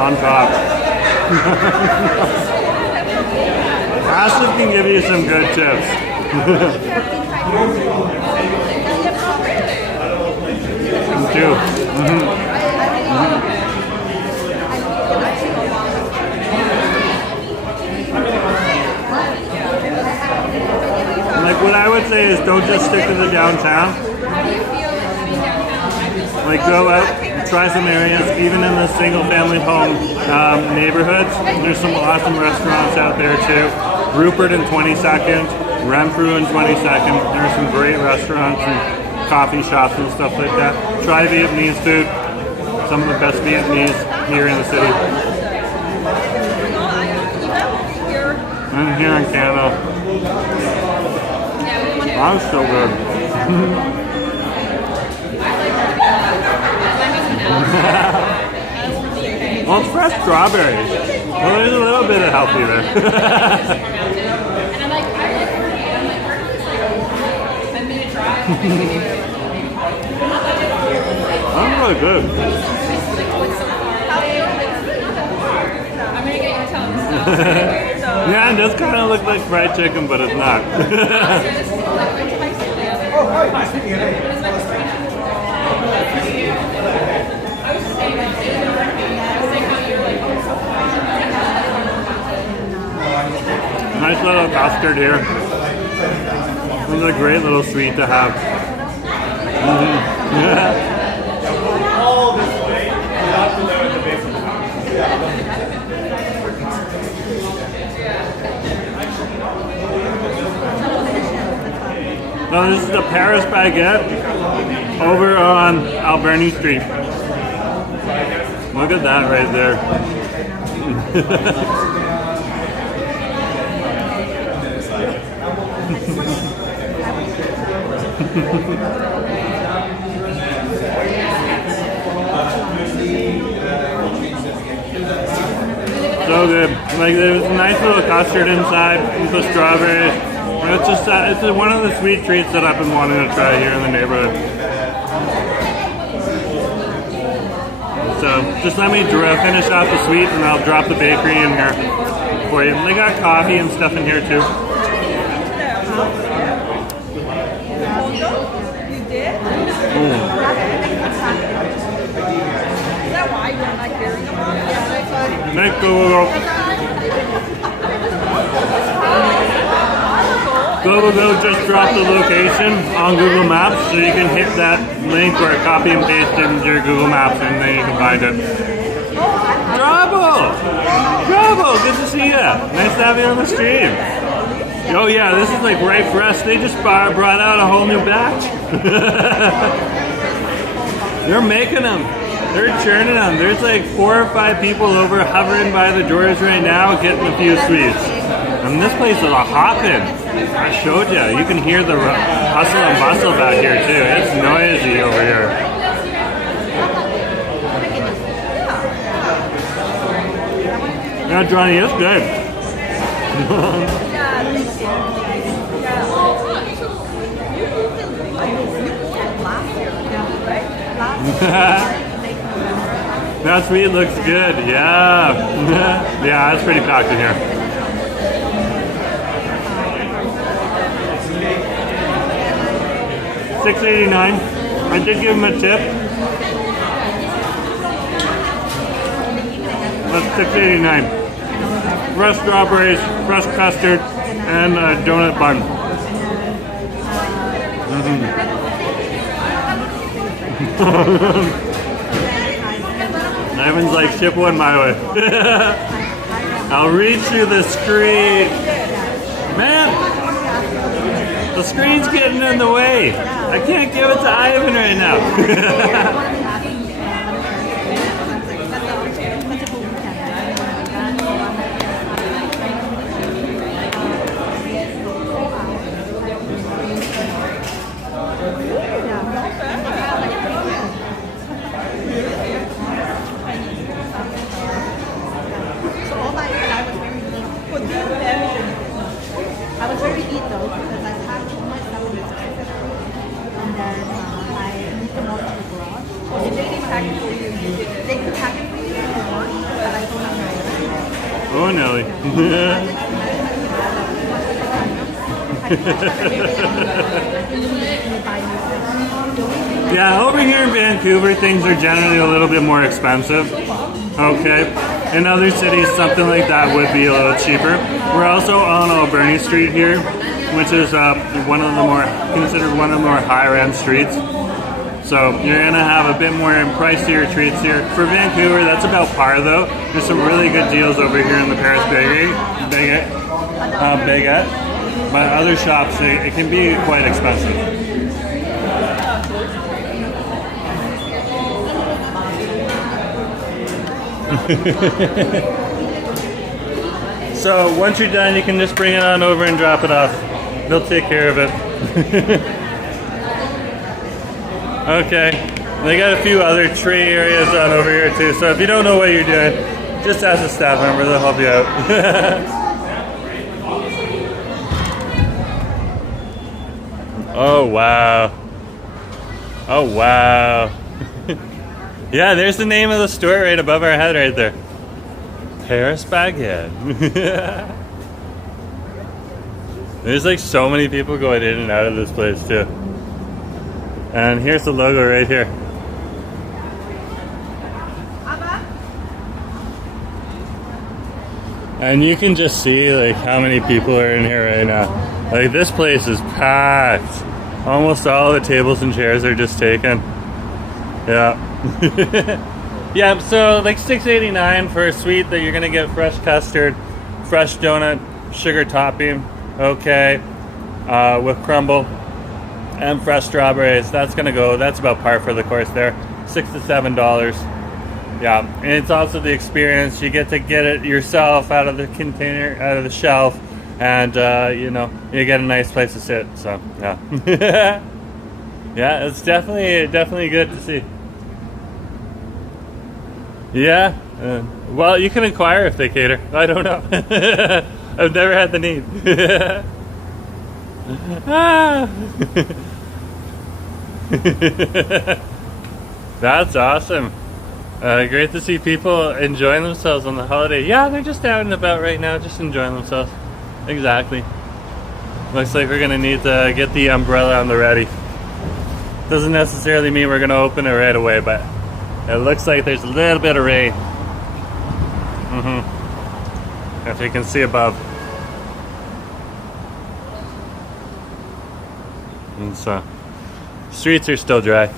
on top. Acid can give you some good tips. Too. Like what I would say is don't just stick to the downtown. Like go out, try some areas, even in the single family home neighborhoods. There's some awesome restaurants out there too. Rupert in 22nd, Renfrew in 22nd. There's some great restaurants and coffee shops and stuff like that. Try Vietnamese food. Some of the best Vietnamese here in the city. And here in Canada. I'm so good. Well, it's fresh strawberries. Well, there's a little bit of healthy there. That's really good. Yeah, it does kind of look like fried chicken, but it's not. Nice little custard here. It's a great little sweet to have. Now this is the Paris Baguette over on Alberni Street. Look at that right there. So good. Like there's a nice little custard inside with the strawberries. It's just it's one of the sweet treats that I've been wanting to try here in the neighborhood. So just let me finish off the sweet and I'll drop the bakery in here for you. They got coffee and stuff in here too. You did? Mm. Is that why you don't like hearing about it? Nicola. Go just drop the location on Google Maps so you can hit that link or copy and paste it into your Google Maps and then you can find it. Bravo! Bravo! Good to see you. Nice to have you on the stream. Oh yeah, this is like right for us. They just brought out a whole new batch. They're making them. They're churning them. There's like 4 or 5 people over hovering by the doors right now getting a few sweets. And this place is a hopping. I showed you. You can hear the hustle and bustle back here too. It's noisy over here. Yeah, Johnny, it's good. That sweet looks good. Yeah. Yeah, it's pretty packed in here. $6.89. I did give him a tip. That's $6.89. Fresh strawberries, fresh custard, and a donut bun. Ivan's like, ship one my way. I'll reach through the screen. Man, the screen's getting in the way. I can't give it to Ivan right now. I was very eat though because I packed all my stuff in the office and then I moved them all to the garage. Oh, so they didn't pack it for you. They could pack it for you if you want, but I told them no. Oh, Nelly. Yeah, over here in Vancouver, things are generally a little bit more expensive. Okay. In other cities, something like that would be a little cheaper. We're also on Alberni Street here, which is considered one of the more higher end streets. So you're gonna have a bit more pricier treats here. For Vancouver, that's about par though. There's some really good deals over here in the Paris Baguette. But other shops, it can be quite expensive. So once you're done, you can just bring it on over and drop it off. They'll take care of it. Okay, they got a few other tray areas on over here too, so if you don't know what you're doing, just ask a staff member, they'll help you out. Oh wow. Oh wow. Yeah, there's the name of the store right above our head right there. Paris Baguette. There's like so many people going in and out of this place too. And here's the logo right here. And you can just see like how many people are in here right now. Like this place is packed. Almost all the tables and chairs are just taken. Yeah. Yeah, so like $6.89 for a sweet that you're gonna get fresh custard, fresh donut, sugar topping, okay, with crumble and fresh strawberries. That's about par for the course there. $6 to $7. Yeah, and it's also the experience. You get to get it yourself out of the container, out of the shelf, and you know, you get a nice place to sit. So yeah. Yeah, it's definitely good to see. Yeah, well, you can inquire if they cater. I don't know. I've never had the need. That's awesome. Great to see people enjoying themselves on the holiday. Yeah, they're just out and about right now, just enjoying themselves. Exactly. Looks like we're gonna need to get the umbrella on the ready. Doesn't necessarily mean we're gonna open it right away, but it looks like there's a little bit of rain. If you can see above. And so, streets are still dry.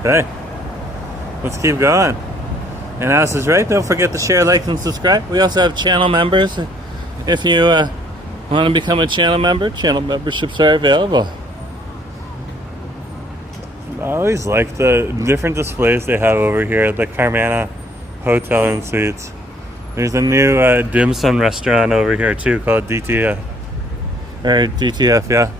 Okay, let's keep going. And Alice is right, don't forget to share, like, and subscribe. We also have channel members. If you want to become a channel member, channel memberships are available. I always like the different displays they have over here at the Carmana Hotel and Suites. There's a new dim sum restaurant over here too called DTF. Or DTF, yeah.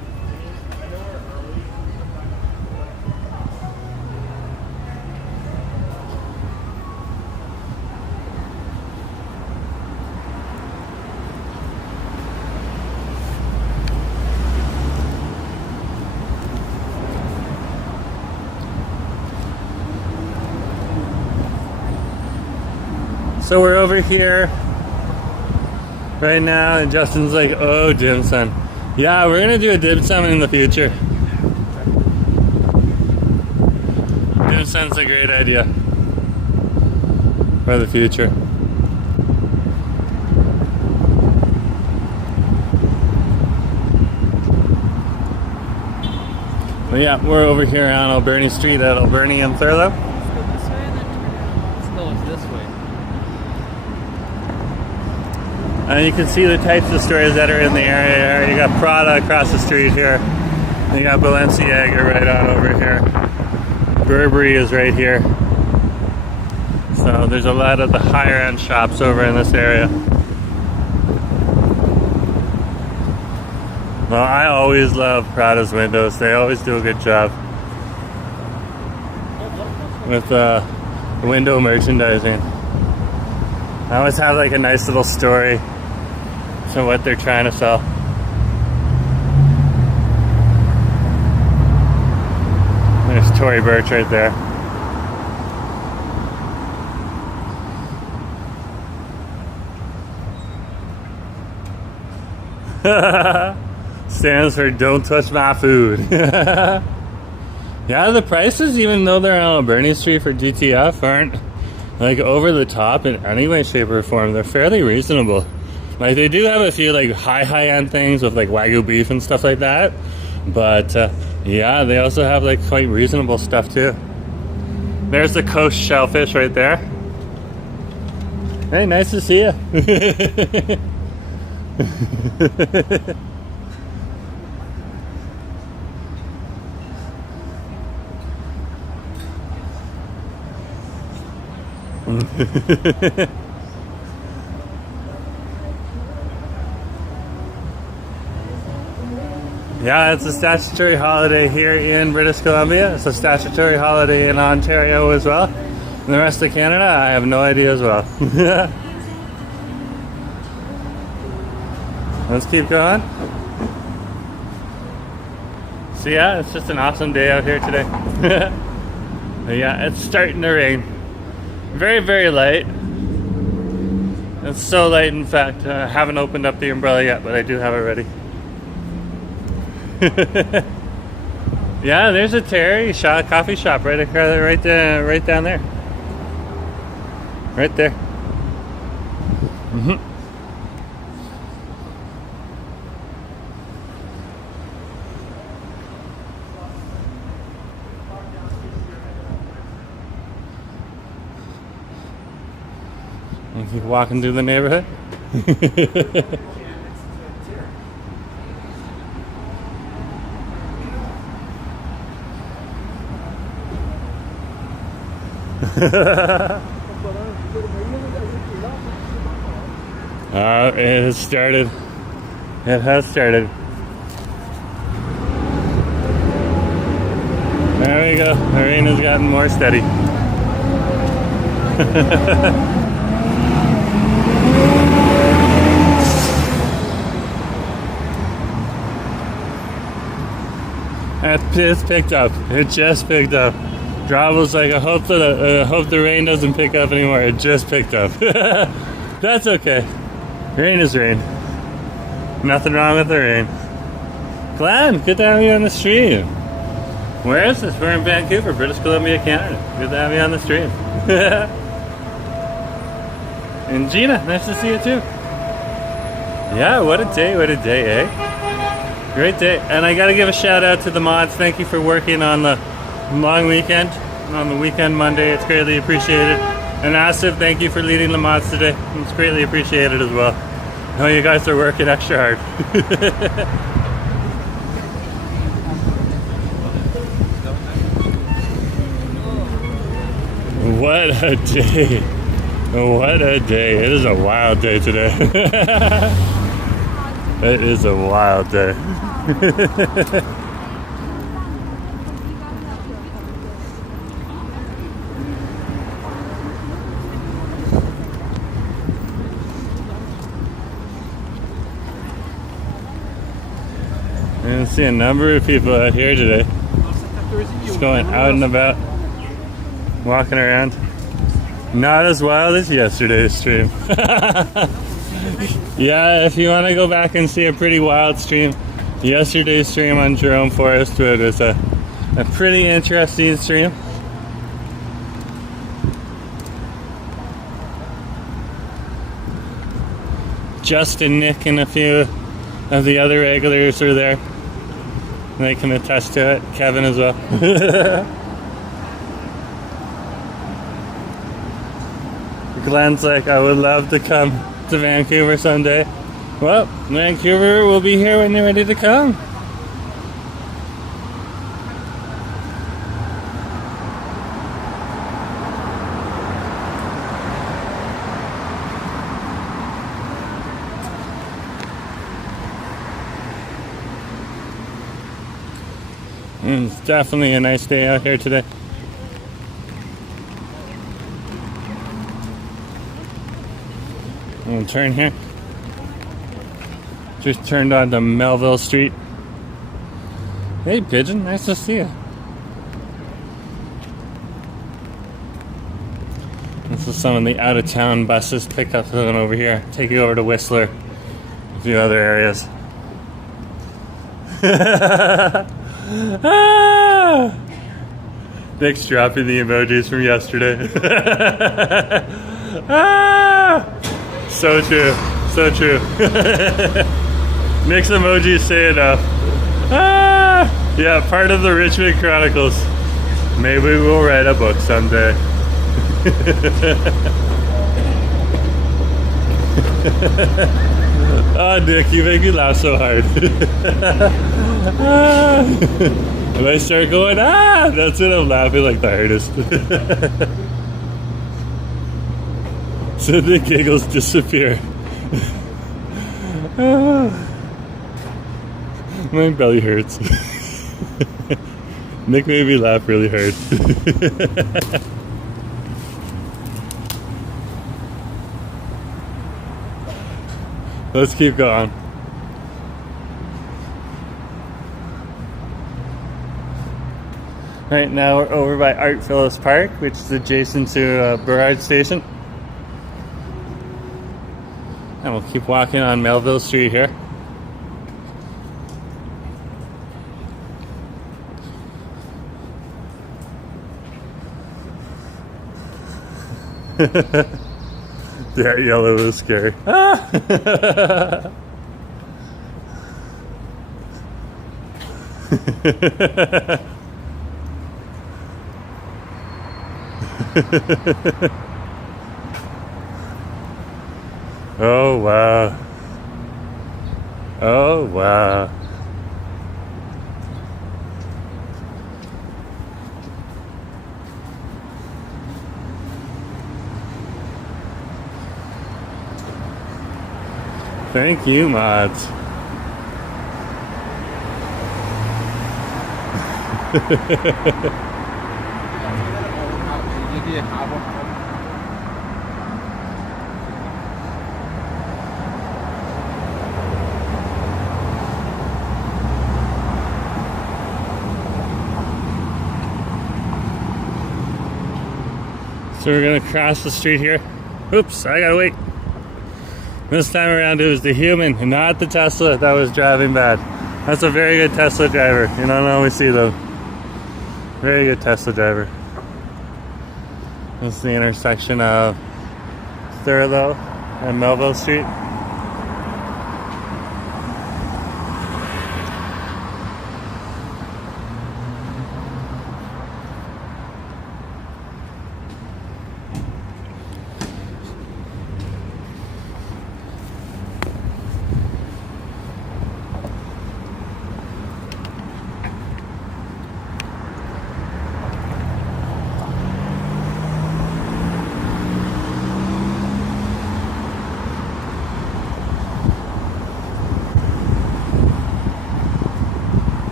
So we're over here right now, and Justin's like, oh, dim sum. Yeah, we're gonna do a dim sum in the future. Dim sum's a great idea for the future. But yeah, we're over here on Alberni Street at Alberni and Thurlow. And you can see the types of stores that are in the area. You got Prada across the street here. You got Balenciaga right on over here. Burberry is right here. So there's a lot of the higher end shops over in this area. Well, I always love Prada's windows. They always do a good job with window merchandising. I always have like a nice little story to what they're trying to sell. There's Tory Burch right there. Stands for don't touch my food. Yeah, the prices, even though they're on Alberni Street for DTF, aren't like over the top in any way, shape, or form. They're fairly reasonable. Like they do have a few like high-end things with like Wagyu beef and stuff like that. But yeah, they also have like quite reasonable stuff too. There's the coast shellfish right there. Hey, nice to see you. Yeah, it's a statutory holiday here in British Columbia. It's a statutory holiday in Ontario as well. And the rest of Canada, I have no idea as well. Let's keep going. So yeah, it's just an awesome day out here today. Yeah, it's starting to rain. Very, very light. It's so light, in fact, I haven't opened up the umbrella yet, but I do have it ready. Yeah, there's a Terry coffee shop right down there. Right there. And keep walking through the neighborhood. It has started. It has started. There we go. The rain has gotten more steady. It's picked up. It just picked up. Rob was like, I hope the rain doesn't pick up anymore. It just picked up. That's okay. Rain is rain. Nothing wrong with the rain. Glenn, good to have you on the stream. Where is this? We're in Vancouver, British Columbia, Canada. Good to have you on the stream. And Gina, nice to see you too. Yeah, what a day, eh? Great day. And I gotta give a shout out to the mods. Thank you for working on the long weekend, on the weekend Monday. It's greatly appreciated. And Asif, thank you for leading the mods today. It's greatly appreciated as well. I know you guys are working extra hard. What a day. What a day. It is a wild day today. It is a wild day. I see a number of people out here today. Just going out and about, walking around. Not as wild as yesterday's stream. Yeah, if you want to go back and see a pretty wild stream, yesterday's stream on Jerome Forest Wood was a pretty interesting stream. Justin, Nick, and a few of the other regulars are there. They can attest to it. Kevin as well. Glenn's like, I would love to come to Vancouver someday. Well, Vancouver will be here when you're ready to come. It's definitely a nice day out here today. We'll turn here. Just turned on to Melville Street. Hey Pigeon, nice to see you. This is some of the out of town buses pickups going over here. Take you over to Whistler. A few other areas. Nick's dropping the emojis from yesterday. So true. so true. Nick's emojis say enough. Ah! Yeah, part of the Richmond Chronicles. Maybe we'll write a book someday. Oh, Nick, you make me laugh so hard. If I start going, that's when I'm laughing like the hardest. So the giggles disappear. My belly hurts. Nick made me laugh really hard. Let's keep going. Right now we're over by Art Phillips Park, which is adjacent to Burrard Station. And we'll keep walking on Melville Street here. That yellow is scary. Oh wow. Oh wow. Thank you, mods. So we're gonna cross the street here. Oops, I gotta wait. This time around it was the human and not the Tesla that was driving bad. That's a very good Tesla driver. You don't always see them. Very good Tesla driver. This is the intersection of Thurlow and Melville Street.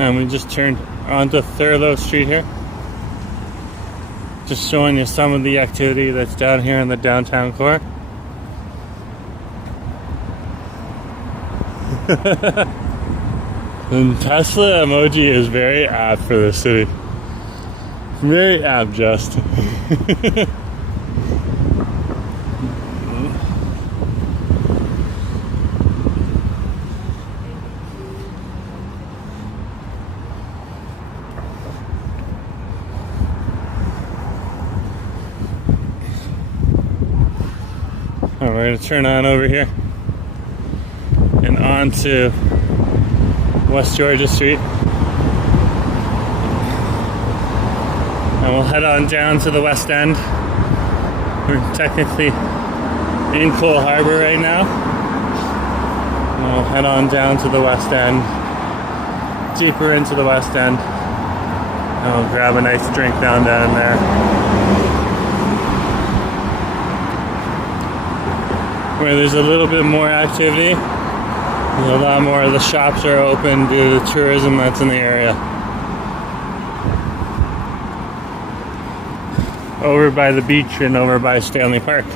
And we just turned onto Thurlow Street here. Just showing you some of the activity that's down here in the downtown core. And Tesla emoji is very apt for this city. Very apt, just. We're going to turn on over here and on to West Georgia Street, and we'll head on down to the West End. We're technically in Cole Harbour right now, and we'll head on down to the West End, deeper into the West End, and we'll grab a nice drink down there. Where there's a little bit more activity. A lot more of the shops are open due to the tourism that's in the area. Over by the beach and over by Stanley Park.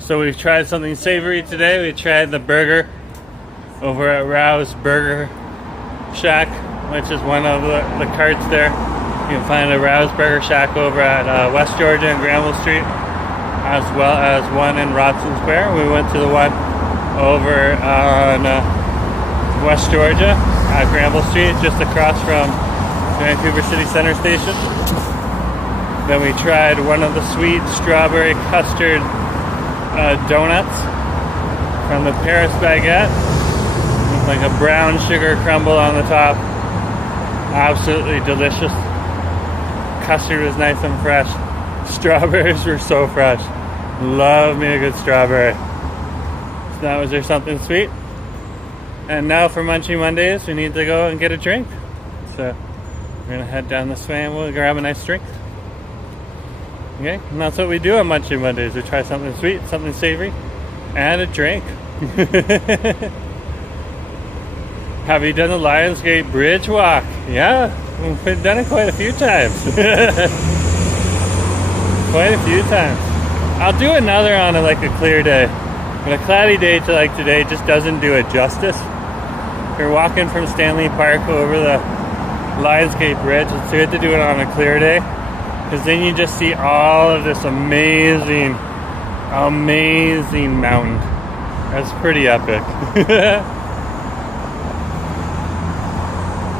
So we've tried something savory today. We tried the burger over at Rao's Burger Shack. which is one of the carts there. You can find a Rouse Burger Shack over at West Georgia and Granville Street, as well as one in Robson Square. We went to the one over on West Georgia at Granville Street, just across from Vancouver City Centre Station. Then we tried one of the sweet strawberry custard donuts from the Paris Baguette, with like a brown sugar crumble on the top. Absolutely delicious. Custard was nice and fresh. Strawberries were so fresh. Love me a good strawberry. So now, is there something sweet? And now for Munchie Mondays, we need to go and get a drink. So we're gonna head down this way and we'll grab a nice drink. Okay, and that's what we do on Munchie Mondays. We try something sweet, something savory, and a drink. Have you done the Lionsgate Bridge walk? Yeah, we've done it quite a few times. Quite a few times. I'll do another on like a clear day. But a cloudy day to like today just doesn't do it justice. If you're walking from Stanley Park over the Lionsgate Bridge, it's good to do it on a clear day, because then you just see all of this amazing mountain. That's pretty epic.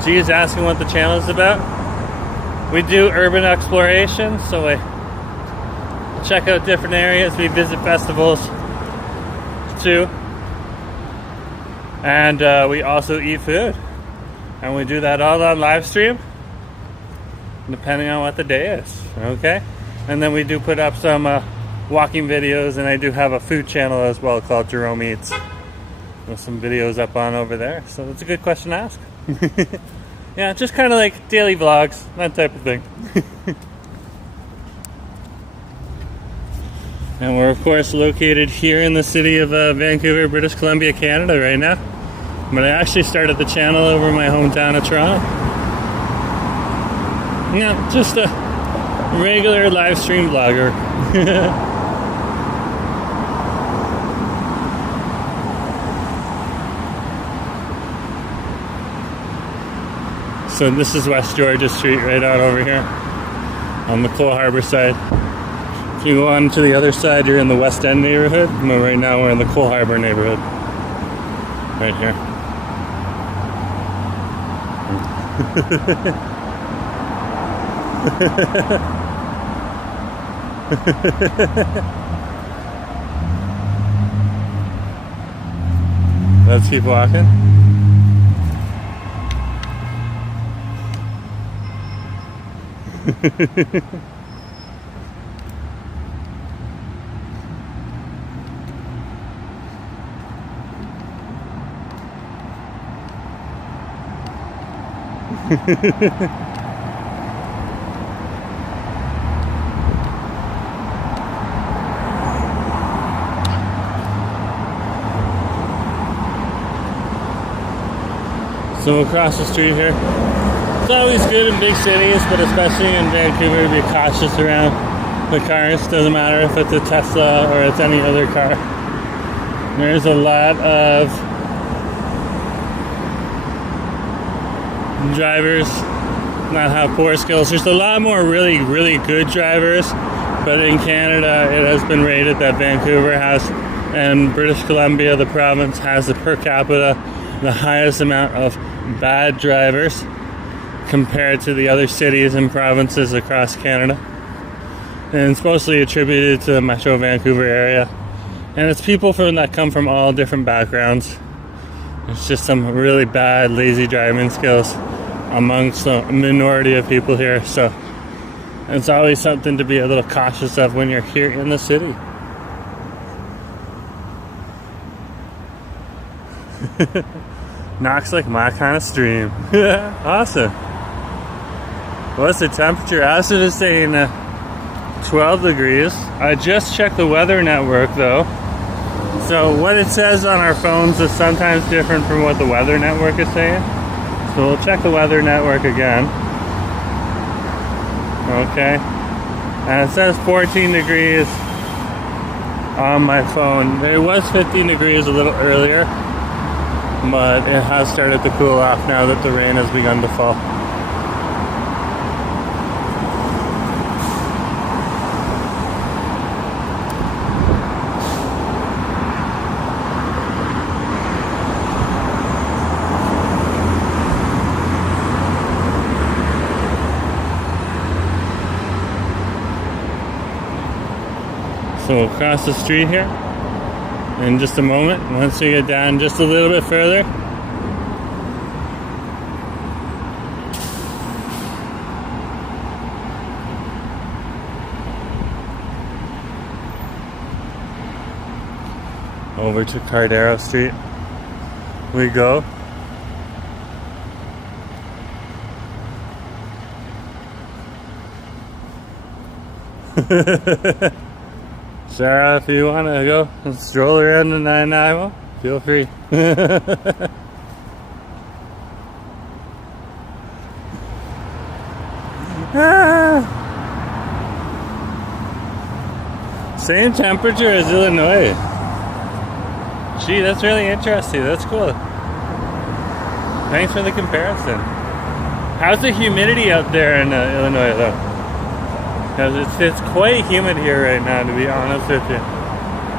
G's asking what the channel is about. We do urban exploration, so we check out different areas. We visit festivals too, and we also eat food, and we do that all on live stream, depending on what the day is. Okay, and then we do put up some walking videos, and I do have a food channel as well called Jerome Eats, with some videos up on over there. So that's a good question to ask. Yeah, just kind of like daily vlogs, that type of thing. And we're of course located here in the city of Vancouver, British Columbia, Canada right now. But I actually started the channel over in my hometown of Toronto. Yeah, just a regular live stream vlogger. So this is West Georgia Street right on over here on the Cole Harbour side. If you go on to the other side, you're in the West End neighborhood. But right now we're in the Cole Harbour neighborhood. Right here. Let's keep walking. So across the street here, it's always good in big cities, but especially in Vancouver, to be cautious around the cars. Doesn't matter if it's a Tesla or it's any other car. There's a lot of drivers that have poor skills. There's a lot more really, really good drivers, but in Canada, it has been rated that Vancouver has, and British Columbia, the province, has the per capita, the highest amount of bad drivers compared to the other cities and provinces across Canada. And it's mostly attributed to the Metro Vancouver area. And it's people that come from all different backgrounds. It's just some really bad, lazy driving skills amongst the minority of people here. So it's always something to be a little cautious of when you're here in the city. Knocks like my kind of stream. Awesome. What's the temperature? As it is saying 12 degrees. I just checked the weather network though. So what it says on our phones is sometimes different from what the weather network is saying. So we'll check the weather network again. Okay. And it says 14 degrees on my phone. It was 15 degrees a little earlier. but it has started to cool off now that the rain has begun to fall. So we'll cross the street here in just a moment. Once we get down just a little bit further, over to Cardero Street we go. Sarah, if you want to go and stroll around the Nanaimo, feel free. Same temperature as Illinois. Gee, that's really interesting. That's cool. Thanks for the comparison. How's the humidity out there in Illinois, though? Because it's quite humid here right now, to be honest with you.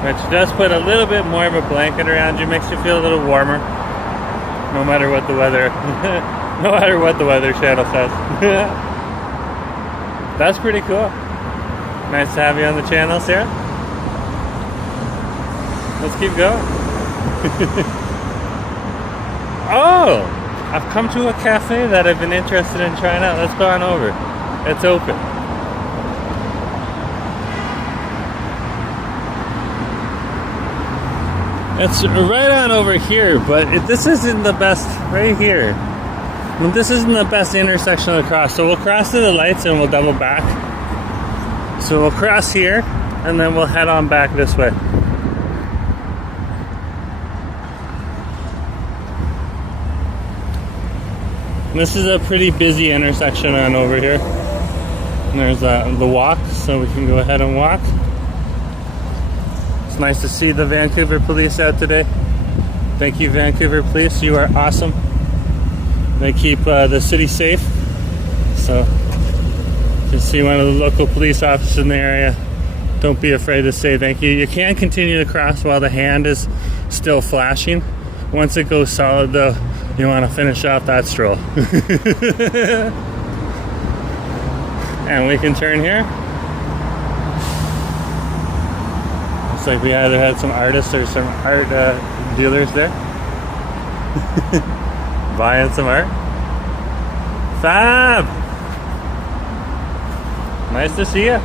Which does put a little bit more of a blanket around you, makes you feel a little warmer. No matter what the weather, no matter what the weather channel says. That's pretty cool. Nice to have you on the channel, Sarah. Let's keep going. Oh! I've come to a cafe that I've been interested in trying out. Let's go on over. It's open. It's right on over here, but this isn't the best, right here. This isn't the best intersection to cross, so we'll cross to the lights and we'll double back. So we'll cross here, and then we'll head on back this way. This is a pretty busy intersection on over here. And there's the walk, so we can go ahead and walk. It's nice to see the Vancouver police out today. Thank you, Vancouver police. You are awesome. They keep the city safe. So, if you see one of the local police officers in the area, don't be afraid to say thank you. You can continue to cross while the hand is still flashing. Once it goes solid, though, you want to finish off that stroll. And we can turn here. Looks like we either had some artists or some art dealers there. Buying some art. Fab! Nice to see you.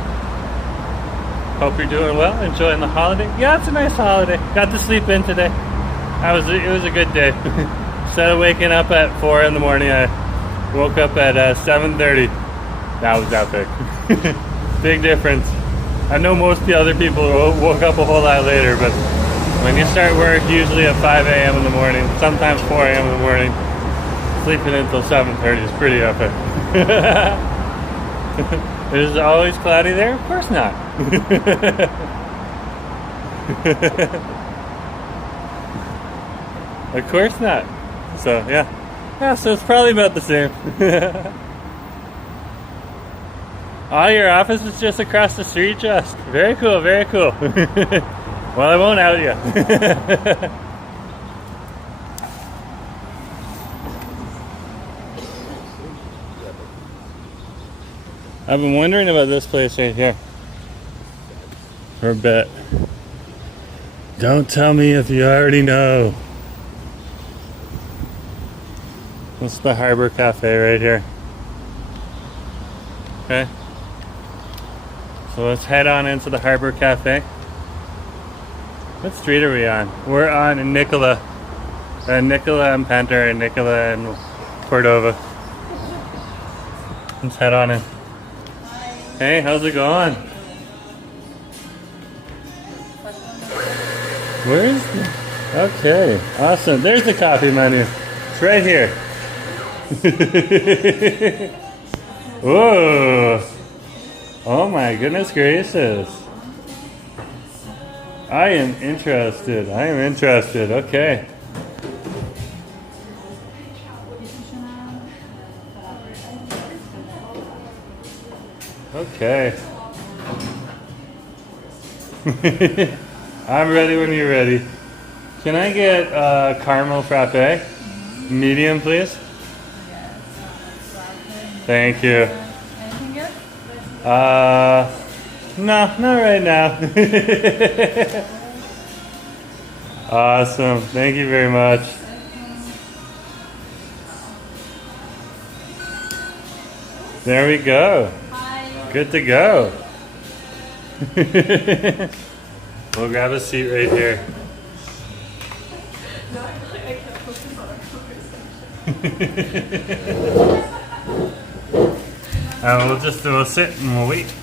Hope you're doing well, enjoying the holiday. Yeah, it's a nice holiday. Got to sleep in today. It was a good day. Instead of waking up at 4 in the morning, I woke up at 7:30. That was epic. Big difference. I know most of the other people woke up a whole lot later, but when you start work usually at 5 a.m. in the morning, sometimes 4 a.m. in the morning, sleeping until 7:30 is pretty epic. Is it always cloudy there? Of course not. Of course not. So yeah. Yeah, so it's probably about the same. Oh, your office is just across the street, just. Very cool, very cool. Well, I won't out you. I've been wondering about this place right here for a bit. Don't tell me if you already know. This is the Harbour Cafe right here. Okay. So let's head on into the Harbour Cafe. What street are we on? We're on Nicola. Nicola and Panther and Nicola and Cordova. Let's head on in. Hey, how's it going? Where is the... Okay, awesome. There's the coffee menu. It's right here. Whoa! Oh my goodness gracious. I am interested. Okay. Okay. I'm ready when you're ready. Can I get caramel frappe? Medium, please. Thank you. Anything good? No, not right now. Awesome. Thank you very much. There we go. Good to go. We'll grab a seat right here. We'll sit and we'll wait,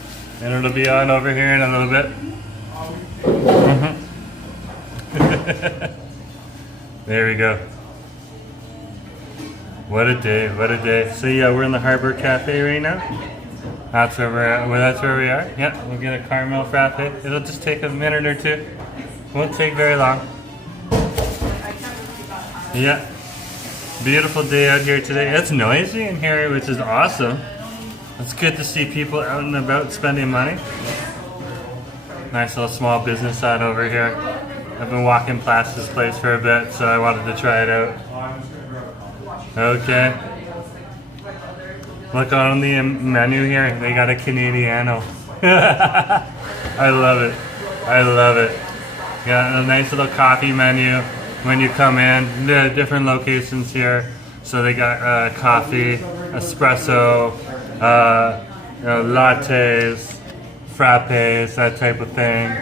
and it'll be on over here in a little bit. There we go. What a day! What a day! So yeah, we're in the Harbour Cafe right now. That's where we're at. Well, that's where we are. Yeah, we'll get a caramel frappe. It'll just take a minute or two. Won't take very long. Yeah. Beautiful day out here today. It's noisy in here, which is awesome. It's good to see people out and about spending money. Nice little small business side over here. I've been walking past this place for a bit, so I wanted to try it out. Okay. Look on the menu here. They got a Canadiano. I love it. I love it. Got a nice little coffee menu when you come in. The different locations here. So they got coffee, espresso, lattes, frappes, that type of thing.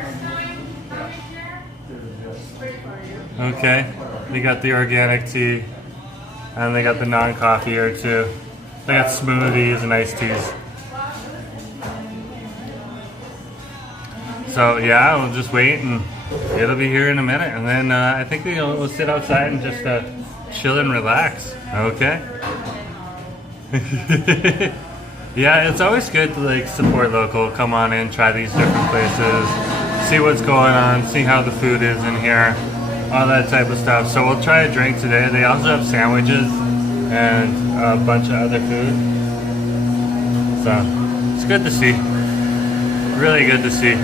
Okay. They got the organic tea. And they got the non-coffee here too. They got smoothies and iced teas. So yeah, we'll just wait and it'll be here in a minute. And then I think we'll sit outside and just chill and relax. Okay? Yeah, it's always good to like support local. Come on in, try these different places. See what's going on, see how the food is in here. All that type of stuff. So we'll try a drink today. They also have sandwiches and a bunch of other food. So it's good to see. Really good to see.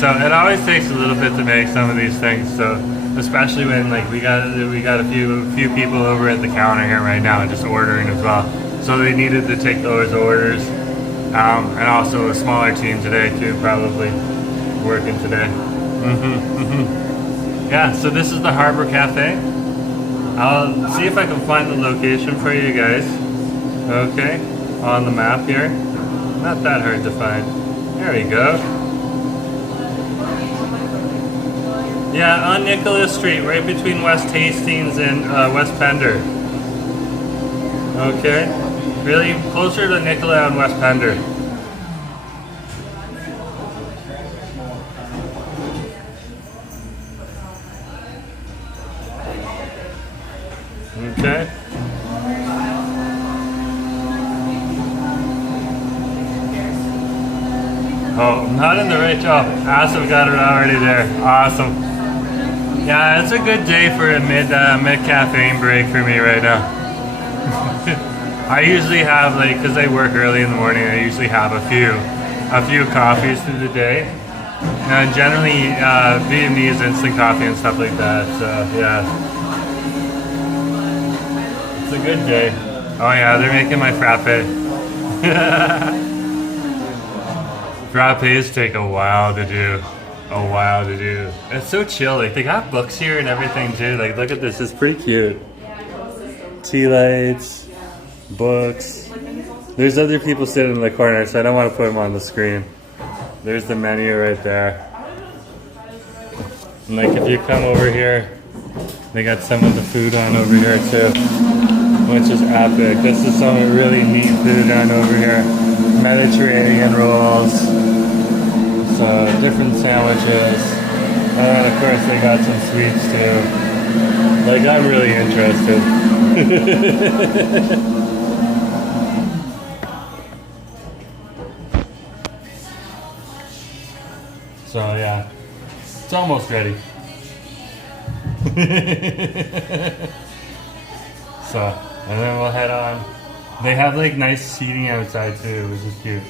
So it always takes a little bit to make some of these things. So especially when like we got a few people over at the counter here right now just ordering as well. So they needed to take those orders. And also a smaller team today too, probably working today. Yeah, so this is the Harbour Cafe. I'll see if I can find the location for you guys. Okay, on the map here. Not that hard to find. There we go. Yeah, on Nicola Street, right between West Hastings and West Pender. Okay, really closer to Nicola and West Pender. Okay. Oh, not in the right job. Awesome, got it already there. Awesome. Yeah, it's a good day for a mid caffeine break for me right now. I usually have because I work early in the morning. I usually have a few coffees through the day. And generally Vietnamese instant coffee and stuff like that. So yeah. It's a good day. Oh yeah, they're making my frappe. Frappes take a while to do. It's so chill. Like they got books here and everything too. Like look at this. It's pretty cute. Tea lights, books. There's other people sitting in the corner, so I don't want to put them on the screen. There's the menu right there. And like if you come over here, they got some of the food on over here too, which is epic. This is some really neat food on over here. Mediterranean rolls, so different sandwiches, and then of course they got some sweets too. Like I'm really interested. So yeah, it's almost ready. So, and then we'll head on They have like nice seating outside too, which is cute.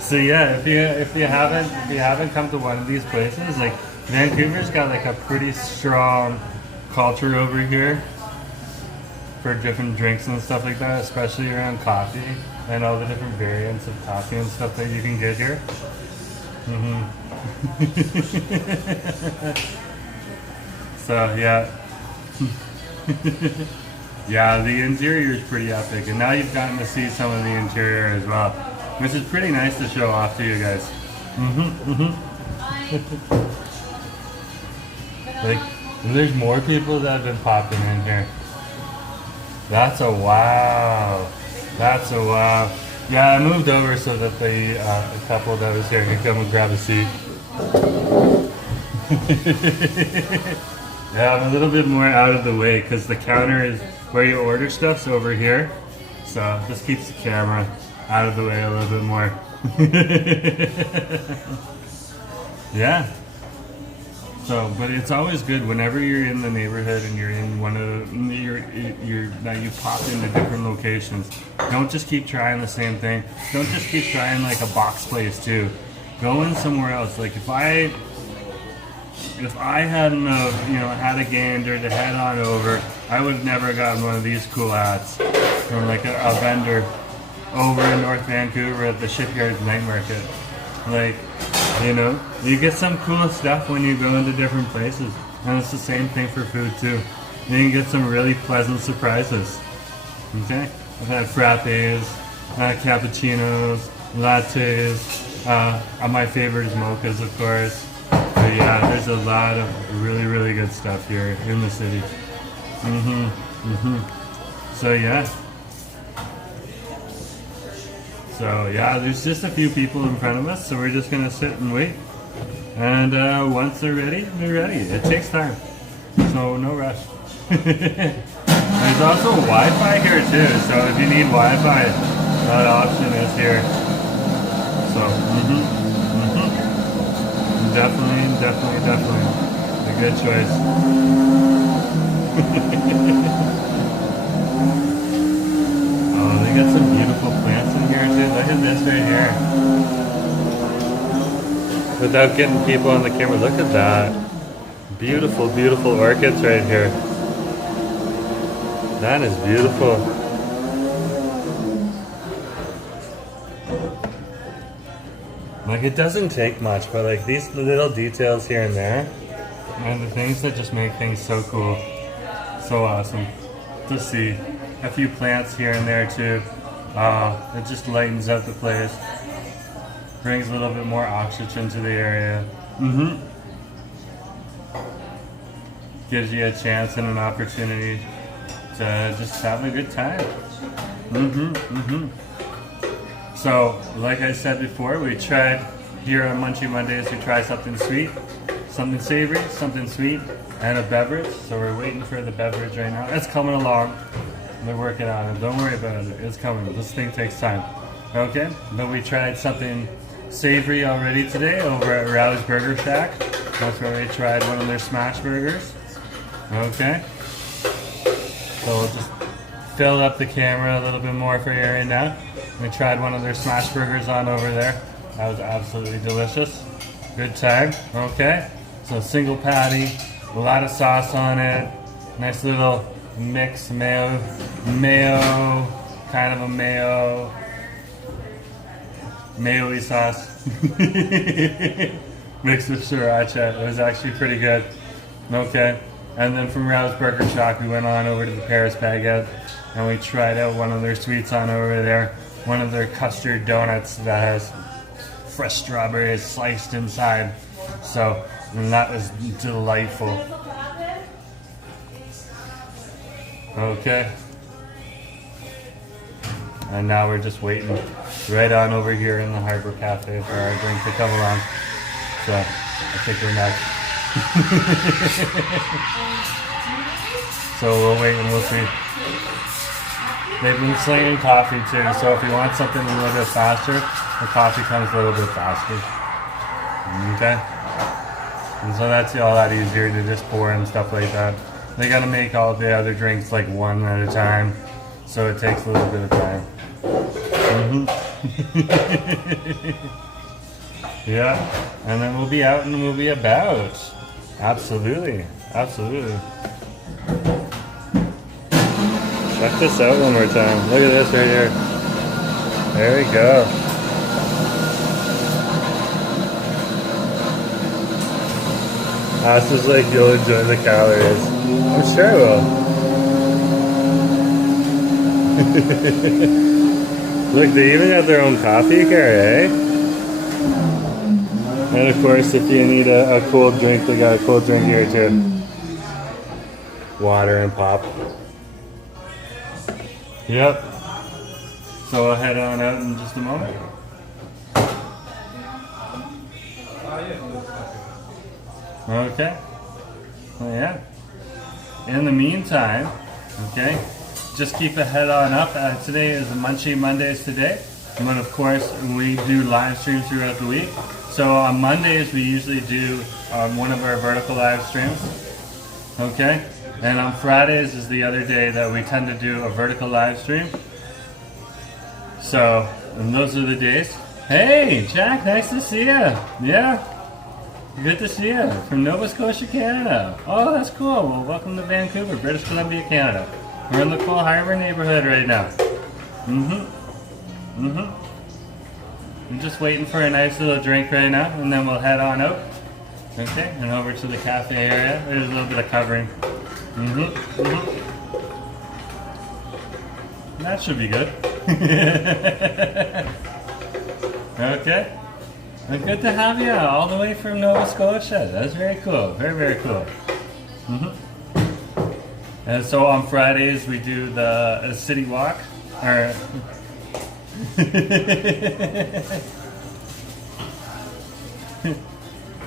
So yeah, if you haven't come to one of these places, like Vancouver's got like a pretty strong culture over here for different drinks and stuff like that, especially around coffee and all the different variants of coffee and stuff that you can get here. So yeah. Yeah, the interior is pretty epic, and now you've gotten to see some of the interior as well, which is pretty nice to show off to you guys. Like, there's more people that have been popping in here. That's a wow. That's a wow. Yeah, I moved over so that the couple that was here could come and grab a seat. Yeah, I'm a little bit more out of the way because the counter is where you order stuff's over here. So this keeps the camera out of the way a little bit more. Yeah. So, but it's always good whenever you're in the neighborhood and you're in one of that you pop into different locations. Don't just keep trying the same thing. Don't just keep trying like a box place too. Go in somewhere else. Like if I hadn't had a gander to head on over, I would have never gotten one of these cool hats from like a vendor over in North Vancouver at the Shipyard Night Market. Like, you get some cool stuff when you go into different places, and it's the same thing for food too. You can get some really pleasant surprises. Okay, I've had frappes, cappuccinos, lattes. My favorite is mochas, of course. But yeah, there's a lot of really, really good stuff here in the city. So yeah. So yeah, there's just a few people in front of us, so we're just gonna sit and wait. And once they're ready, they're ready. It takes time, so no rush. There's also Wi-Fi here too, so if you need Wi-Fi, that option is here. So definitely a good choice. Oh, they got some beautiful plants in here too. Look at this right here. Without getting people on the camera, look at that. Beautiful, beautiful orchids right here. That is beautiful. Like, it doesn't take much, but like these little details here and there are the things that just make things so cool. So awesome to see. A few plants here and there too. It just lightens up the place. Brings a little bit more oxygen to the area. Gives you a chance and an opportunity to just have a good time. So, like I said before, we tried here on Munchie Mondays, we try something sweet, something savory, something sweet, and a beverage. So we're waiting for the beverage right now. It's coming along. They're working on it. Don't worry about it. It's coming. This thing takes time. Okay? But we tried something savory already today over at Row's Burger Shack. That's where we tried one of their smash burgers. Okay? So we'll just fill up the camera a little bit more for you right now. We tried one of their smash burgers on over there. That was absolutely delicious. Good time. Okay? So single patty, a lot of sauce on it. Nice little mix, mayo, kind of a mayo-y sauce. Mixed with sriracha. It was actually pretty good. Okay. And then from Row's Burger Shack, we went on over to the Paris Baguette and we tried out one of their sweets on over there. One of their custard donuts that has fresh strawberries sliced inside. So, and that was delightful. Okay. And now we're just waiting right on over here in the Harbour Cafe for our drink to come along. So, I think we're next. So we'll wait and we'll see. They've been slinging coffee too, so if you want something a little bit faster, the coffee comes a little bit faster. Okay? And so that's a lot easier to just pour and stuff like that. They gotta make all the other drinks like one at a time, so it takes a little bit of time. Yeah, and then we'll be out and we'll be about. Absolutely, absolutely. Check this out one more time. Look at this right here. There we go. Ask is like you'll enjoy the calories. I'm sure I will. Look, they even have their own coffee carry, eh? And of course, if you need a cold drink, they got a cold drink here too. Water and pop. Yep. So I'll head on out in just a moment. Okay. Well, yeah. In the meantime, okay, just keep a head on up. Today is the Munchie Mondays today. And then, of course, we do live streams throughout the week. So on Mondays, we usually do one of our vertical live streams. Okay? And on Fridays is the other day that we tend to do a vertical live stream. So, and those are the days. Hey, Jack, nice to see you. Yeah, good to see you from Nova Scotia, Canada. Oh, that's cool. Well, welcome to Vancouver, British Columbia, Canada. We're in the cool Harbour neighborhood right now. I'm just waiting for a nice little drink right now, and then we'll head on out. Okay, and over to the cafe area. There's a little bit of covering. That should be good. Okay. Well, good to have you all the way from Nova Scotia. That's very cool. Very, very cool. And so on Fridays we do the city walk. Or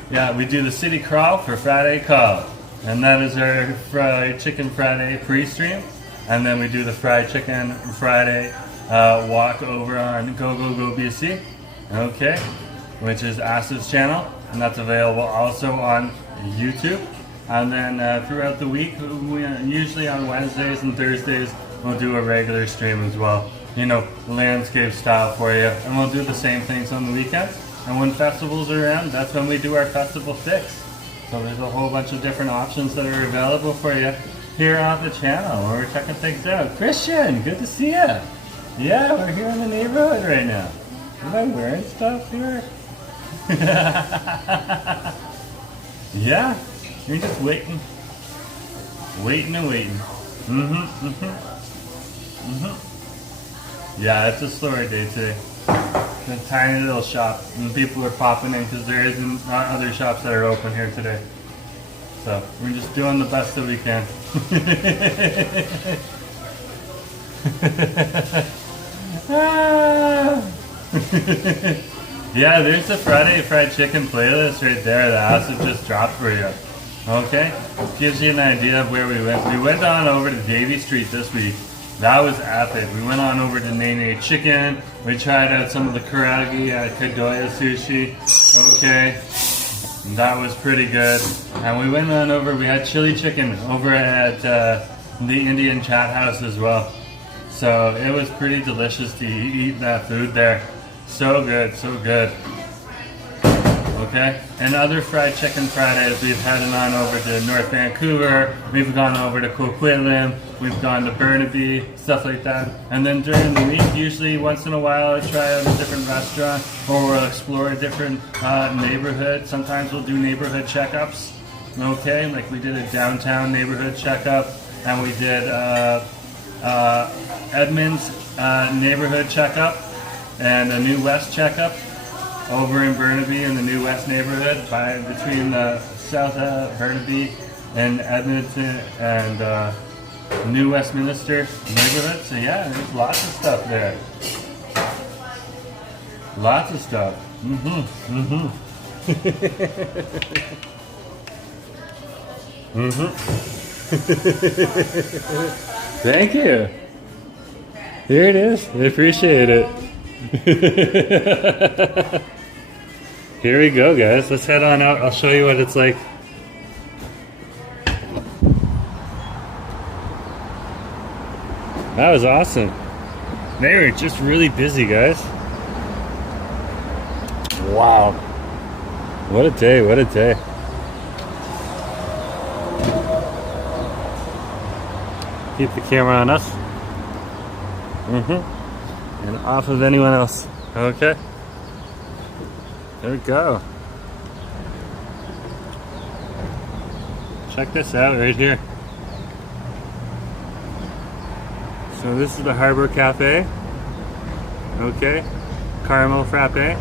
yeah, we do the city crawl for Friday call. And that is our fried chicken Friday pre-stream. And then we do the fried chicken Friday walk over on Go BC. Okay, which is Asif's channel, and that's available also on YouTube. And then throughout the week, usually on Wednesdays and Thursdays, we'll do a regular stream as well. You know, landscape style for you. And we'll do the same things on the weekends. And when festivals are around, that's when we do our festival fix. So there's a whole bunch of different options that are available for you here on the channel where we're checking things out. Christian, good to see you. Yeah, we're here in the neighborhood right now. Am I wearing stuff here? Yeah, you're just waiting. Waiting and waiting. Yeah, it's a slower day today. It's a tiny little shop, and people are popping in because there isn't other shops that are open here today. So we're just doing the best that we can. Yeah, there's the Friday fried chicken playlist right there that Asif just dropped for you. Okay, gives you an idea of where we went. We went on over to Davie Street this week. That was epic. We went on over to Nene Chicken. We tried out some of the karagi at Kadoya Sushi. Okay, that was pretty good. And we went on over, we had chili chicken over at the Indian Chat House as well. So it was pretty delicious to eat that food there. So good, so good. Okay, and other fried chicken Fridays, we've headed on over to North Vancouver, we've gone over to Coquitlam, we've gone to Burnaby, stuff like that. And then during the week, usually once in a while, I try out a different restaurant, or we'll explore a different neighborhood. Sometimes we'll do neighborhood checkups. Okay, like we did a downtown neighborhood checkup, and we did Edmonds neighborhood checkup, and a New West checkup over in Burnaby in the New West neighborhood between the South Burnaby and Edmonton and New Westminster neighborhood. So yeah, there's lots of stuff there. Lots of stuff. Thank you. Here it is. I appreciate it. Here we go, guys. Let's head on out. I'll show you what it's like. That was awesome. They were just really busy, guys. Wow. What a day, what a day. Keep the camera on us. And off of anyone else. Okay. There we go. Check this out right here. So this is the Harbour Cafe. Okay. Caramel frappe. Ooh.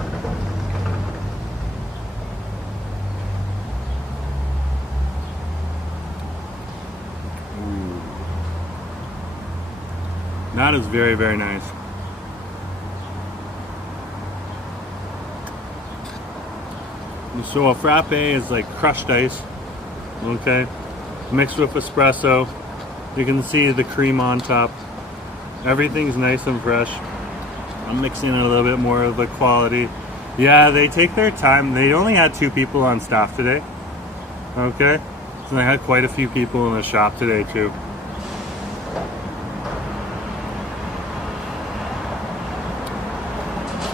That is very, very nice. So a frappe is like crushed ice, okay, mixed with espresso. You can see the cream on top. Everything's nice and fresh. I'm mixing in a little bit more of the quality. Yeah, they take their time. They only had 2 people on staff today, okay, so they had quite a few people in the shop today too.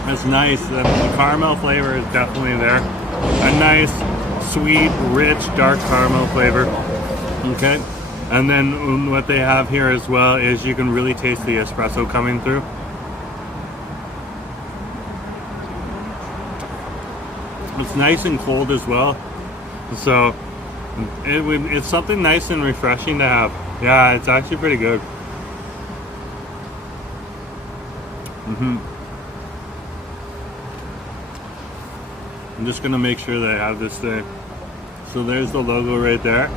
It's nice. The caramel flavor is definitely there. A nice, sweet, rich, dark caramel flavor. Okay. And then what they have here as well is you can really taste the espresso coming through. It's nice and cold as well. So it's something nice and refreshing to have. Yeah, it's actually pretty good. I'm just gonna make sure that I have this thing. So there's the logo right there.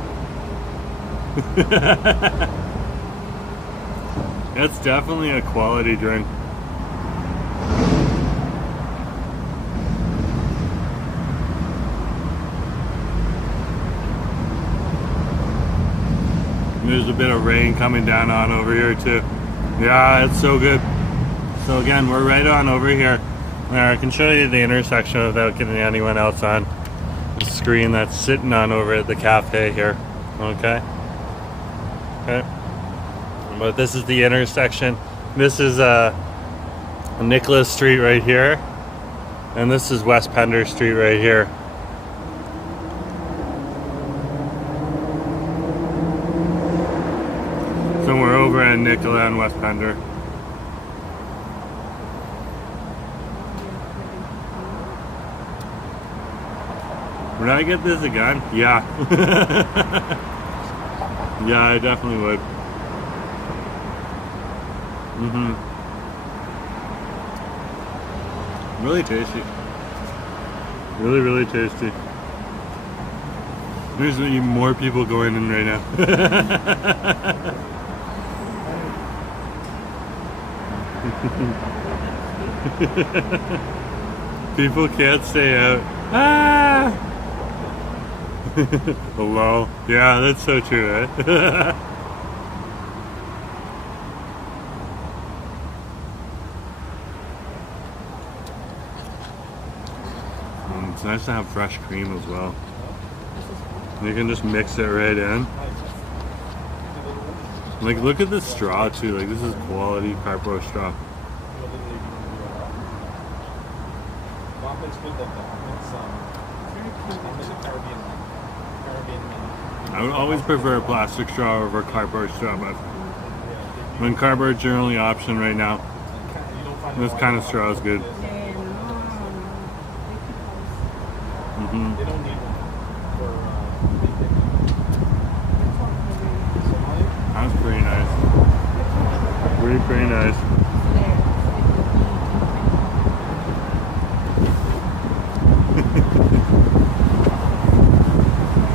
It's definitely a quality drink. There's a bit of rain coming down on over here too. Yeah, it's so good. So again, we're right on over here. I can show you the intersection without getting anyone else on the screen that's sitting on over at the cafe here. Okay. Okay. But this is the intersection. This is Nicola Street right here. And this is West Pender Street right here. So we're over at Nicola and West Pender. Would I get this again? Yeah. Yeah, I definitely would. Really tasty. Really, really tasty. There's even more people going in right now. People can't stay out. Ah! Hello. Yeah, that's so true, right? It's nice to have fresh cream as well. You can just mix it right in. Like, look at this straw too. Like, this is quality cardboard straw. I would always prefer a plastic straw over a cardboard straw, but when cardboard's your only option right now, this kind of straw is good. That's pretty nice. Pretty nice.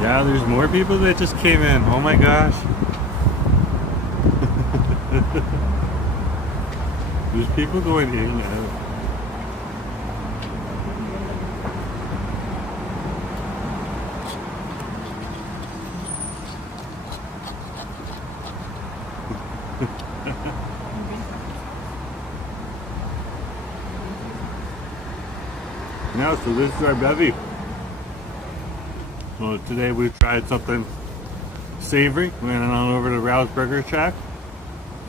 Yeah, there's more people that just came in. Oh my gosh. There's people going in and out. Yeah, so this is our bevy. So today we tried something savory. We went on over to Rao's Burger Shack.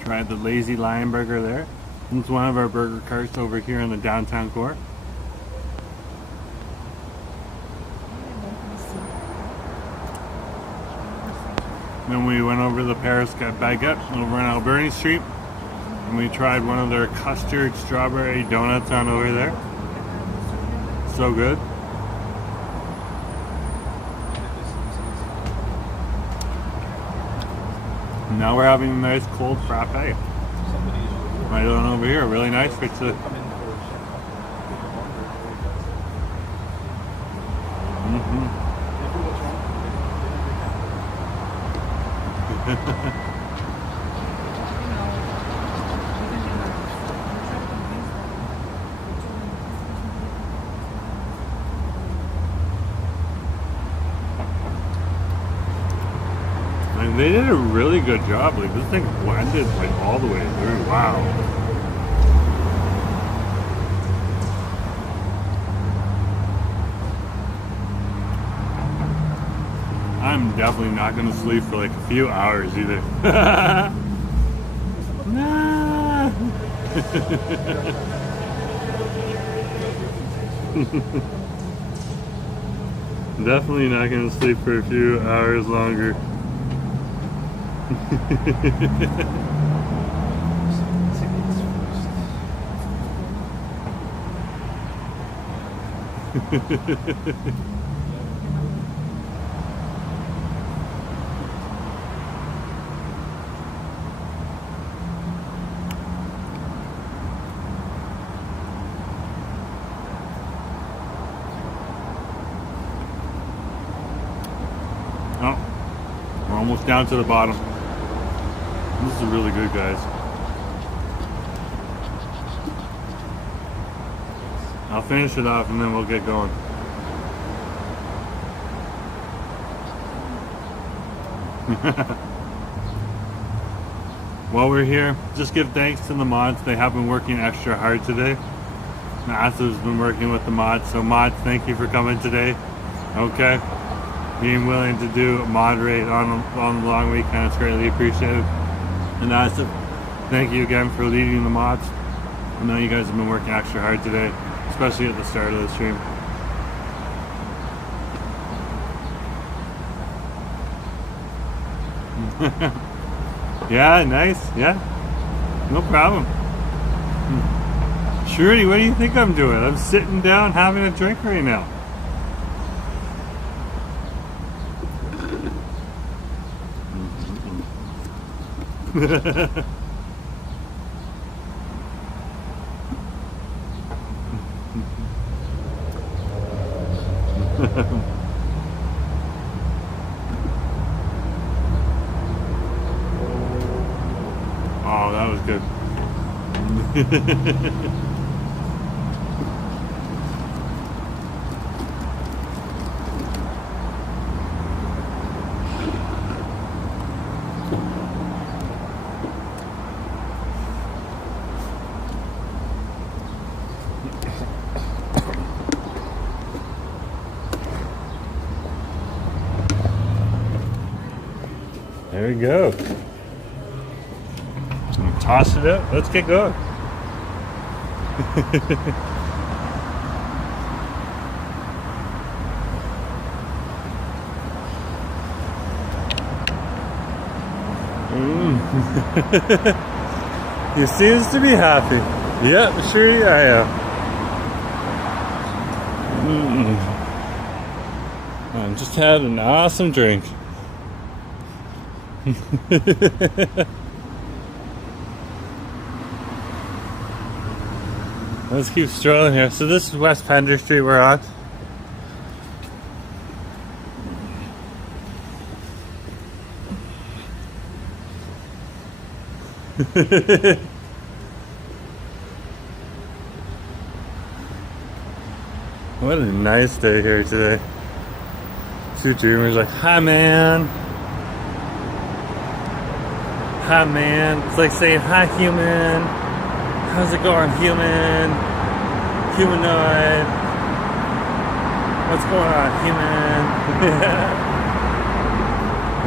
Tried the Lazy Lion Burger there. It's one of our burger carts over here in the downtown core. Then we went over to the Paris Baguette over on Alberni Street. And we tried one of their custard strawberry donuts on over there. So good. Now we're having a nice cold frappe. Right on over here, really nice. Fix it. And they did a really good job. Like this thing blended like all the way through. Wow. I'm definitely not gonna sleep for like a few hours either. Nah. Definitely not gonna sleep for a few hours longer. Oh, we're almost down to the bottom. This is really good, guys. I'll finish it off and then we'll get going. While we're here, just give thanks to the mods. They have been working extra hard today. Massive's been working with the mods. So mods, thank you for coming today. Okay. Being willing to do moderate on the long weekend, it's greatly appreciated. And Asif, thank you again for leading the mods. I know you guys have been working extra hard today, especially at the start of the stream. Yeah, nice. Yeah, no problem. Shruti, what do you think I'm doing? I'm sitting down having a drink right now. Oh, that was good. There we go. Toss it up. Let's get going. He seems to be happy. Yep, sure I am. I just had an awesome drink. Let's keep strolling here. So this is West Pender Street we're on. What a nice day here today. Two dreamers like, hi man. Hi man. It's like saying hi human. How's it going, human? Humanoid. What's going on, human?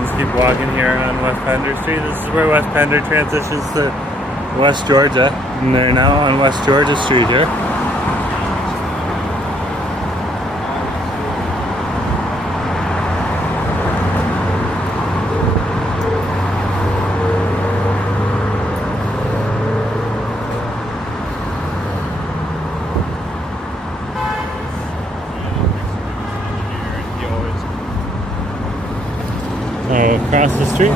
Let's keep walking here on West Pender Street. This is where West Pender transitions to West Georgia, and they're now on West Georgia Street here. Across the street.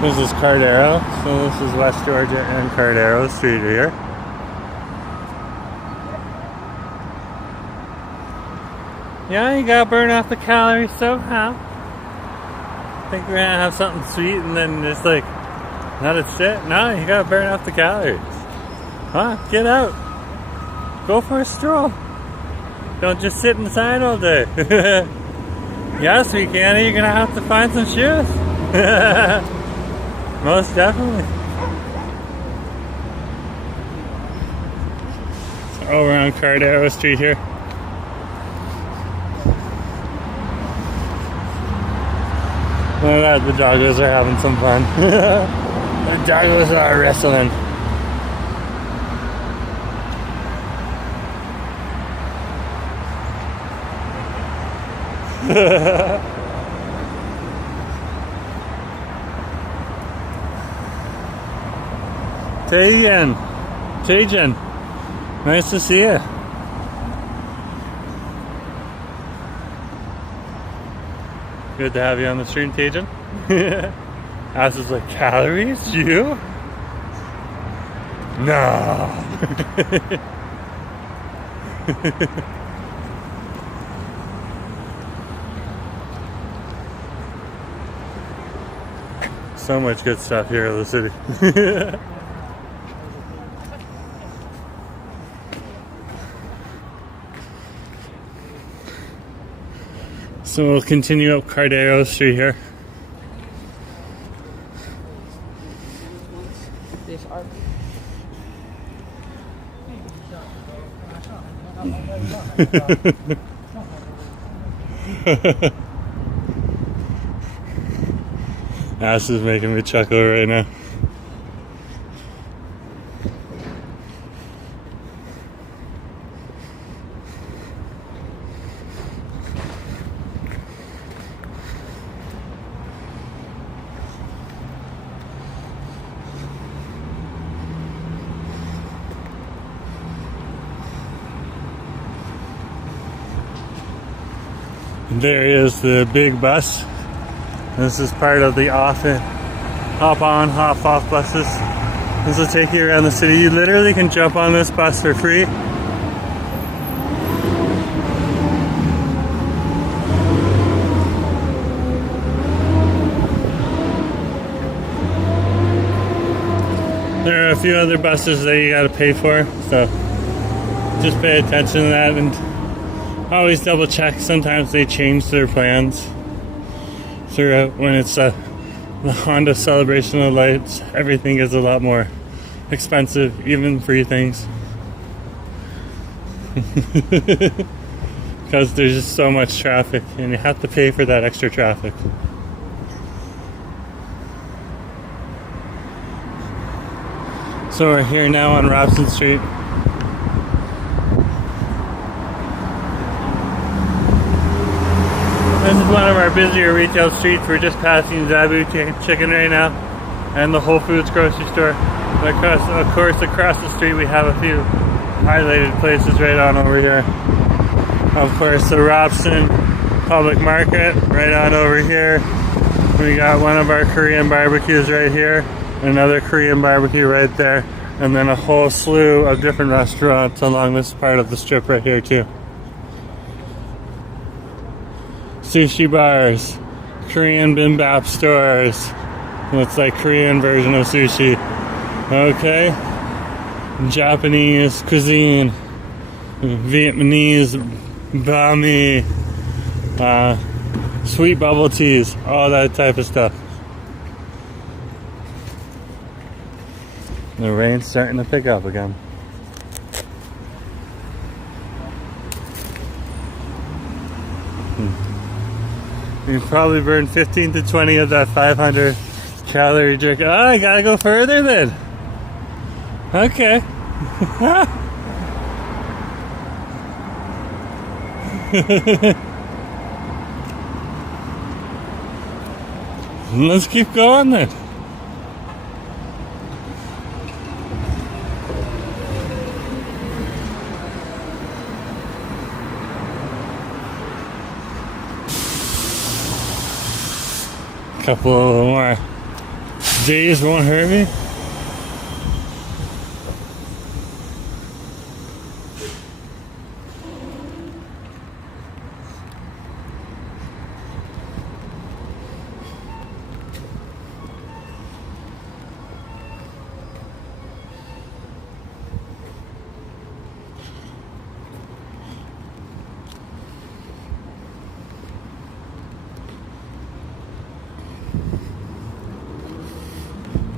This is Cardero, so this is West Georgia and Cardero Street here. Yeah, you gotta burn off the calories somehow. Think we're gonna have something sweet and then just like let it sit? No, you gotta burn off the calories. Huh? Get out. Go for a stroll. Don't just sit inside all day. Yes, we can. You're gonna have to find some shoes. Most definitely. Over on Cardero Street here. Look at that, the doggos are having some fun. The doggos are wrestling. Tajan, nice to see you. Good to have you on the stream, Tajan. Ass is like, calories? You? No. So much good stuff here in the city. So we'll continue up Cardero Street here. Ass is making me chuckle right now. There is the big bus. This is part of the hop on, hop off buses. This will take you around the city. You literally can jump on this bus for free. There are a few other buses that you gotta pay for, so just pay attention to that and always double check. Sometimes they change their plans throughout. When it's the Honda Celebration of Lights, everything is a lot more expensive, even free things. Because there's just so much traffic and you have to pay for that extra traffic. So we're here now on Robson Street. This is one of our busier retail streets. We're just passing Zabu Chicken right now and the Whole Foods grocery store. But of course, across the street we have a few highlighted places right on over here. Of course, the Robson Public Market right on over here. We got one of our Korean barbecues right here, another Korean barbecue right there, and then a whole slew of different restaurants along this part of the strip right here too. Sushi bars, Korean bibimbap stores. Looks like Korean version of sushi. Okay. Japanese cuisine, Vietnamese banh mi, sweet bubble teas, all that type of stuff. The rain's starting to pick up again. You probably burned 15 to 20 of that 500 calorie drink. Oh, I gotta go further then. Okay. Let's keep going then. Couple more days won't hurt me.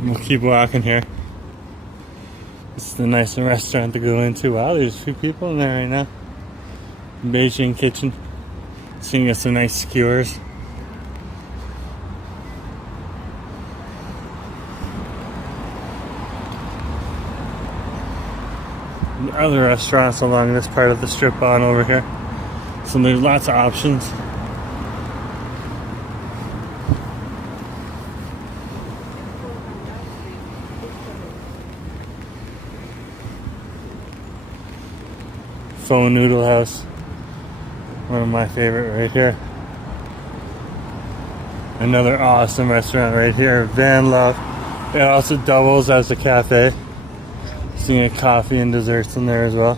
We'll keep walking here. This is the nice restaurant to go into. Wow, there's a few people in there right now. Beijing kitchen. Seeing us some nice skewers. Other restaurants along this part of the strip on over here. So there's lots of options. Pho Noodle House, one of my favorite right here. Another awesome restaurant right here, Van Love. It also doubles as a cafe. Seeing a coffee and desserts in there as well.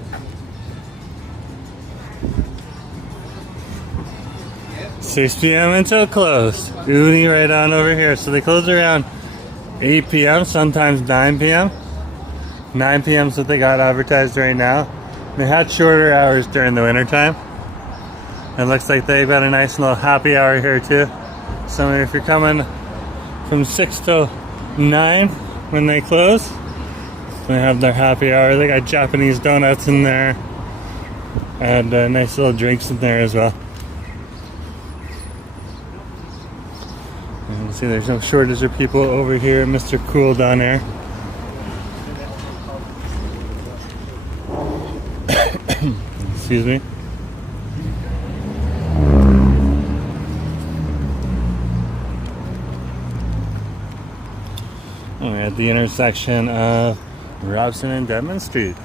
$6 p.m. until closed. Uni right on over here. So they close around 8 p.m., sometimes 9 p.m. 9 p.m. is what they got advertised right now. They had shorter hours during the winter time. It looks like they've got a nice little happy hour here too. So if you're coming from 6 till 9 when they close, they have their happy hour. They got Japanese donuts in there and nice little drinks in there as well. And you can see there's no shortage of people over here at Mr. Cool down there. Excuse me. We're at the intersection of Robson and Denman Street.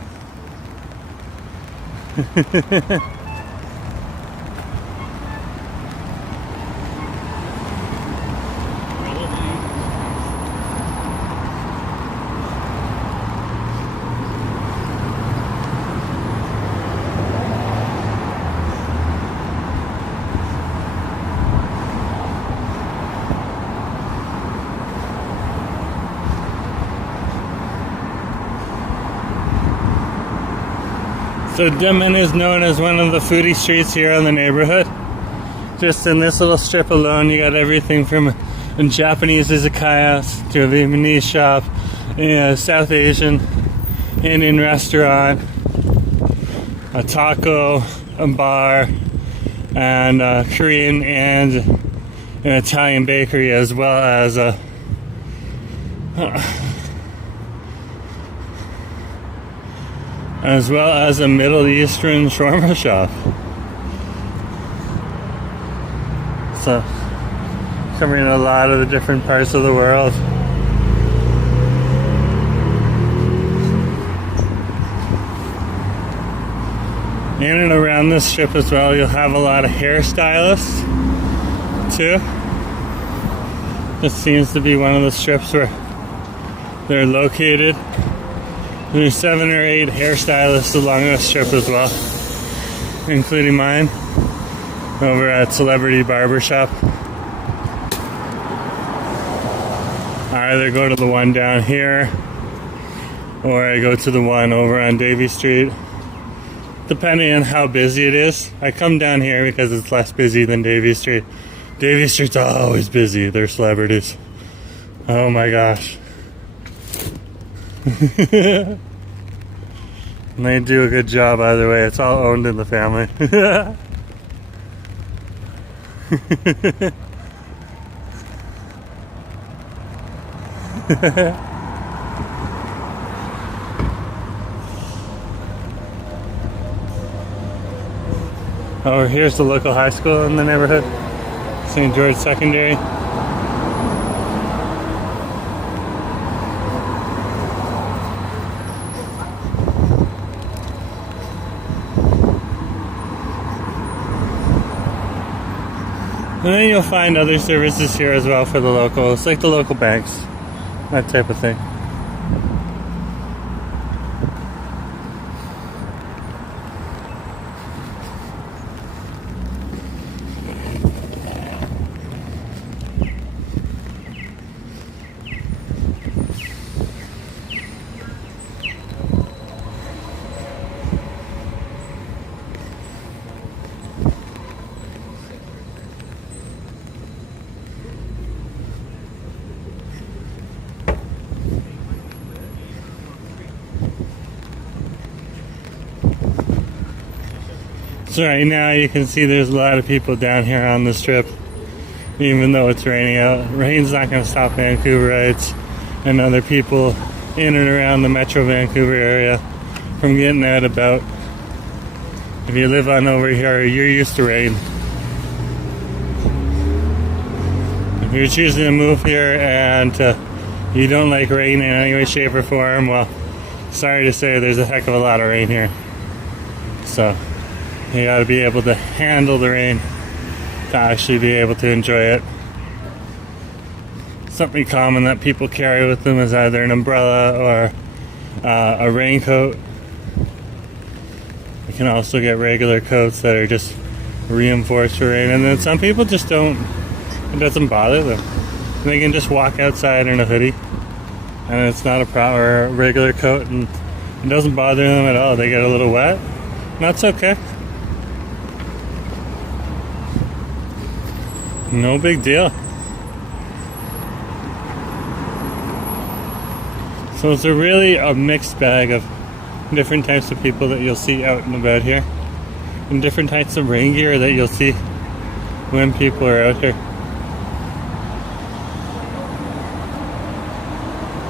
So Denman is known as one of the foodie streets here in the neighborhood. Just in this little strip alone, you got everything from a Japanese izakaya to a Vietnamese shop, a South Asian, Indian restaurant, a taco, a bar, and a Korean and an Italian bakery, as well as a Middle Eastern shawarma shop. So, covering a lot of the different parts of the world. In and around this strip as well, you'll have a lot of hairstylists too. This seems to be one of the strips where they're located. There's 7 or 8 hairstylists along this strip as well, including mine over at Celebrity Barbershop. I either go to the one down here or I go to the one over on Davie Street, depending on how busy it is. I come down here because it's less busy than Davie Street. Davie Street's always busy. They're celebrities. Oh my gosh. And they do a good job either way. It's all owned in the family. Oh, here's the local high school in the neighborhood, St. George Secondary. And then you'll find other services here as well for the locals, like the local banks, that type of thing. So right now you can see there's a lot of people down here on the strip, even though it's raining out. Rain's not going to stop Vancouverites and other people in and around the Metro Vancouver area from getting out about. If you live on over here, you're used to rain. If you're choosing to move here and you don't like rain in any way, shape, or form, well, sorry to say there's a heck of a lot of rain here. So you got to be able to handle the rain to actually be able to enjoy it. Something common that people carry with them is either an umbrella or a raincoat. You can also get regular coats that are just reinforced for rain, and then some people just don't, it doesn't bother them. They can just walk outside in a hoodie and it's not a proper regular coat and it doesn't bother them at all. They get a little wet, and that's okay. No big deal. So it's really a mixed bag of different types of people that you'll see out and about here, and different types of rain gear that you'll see when people are out here.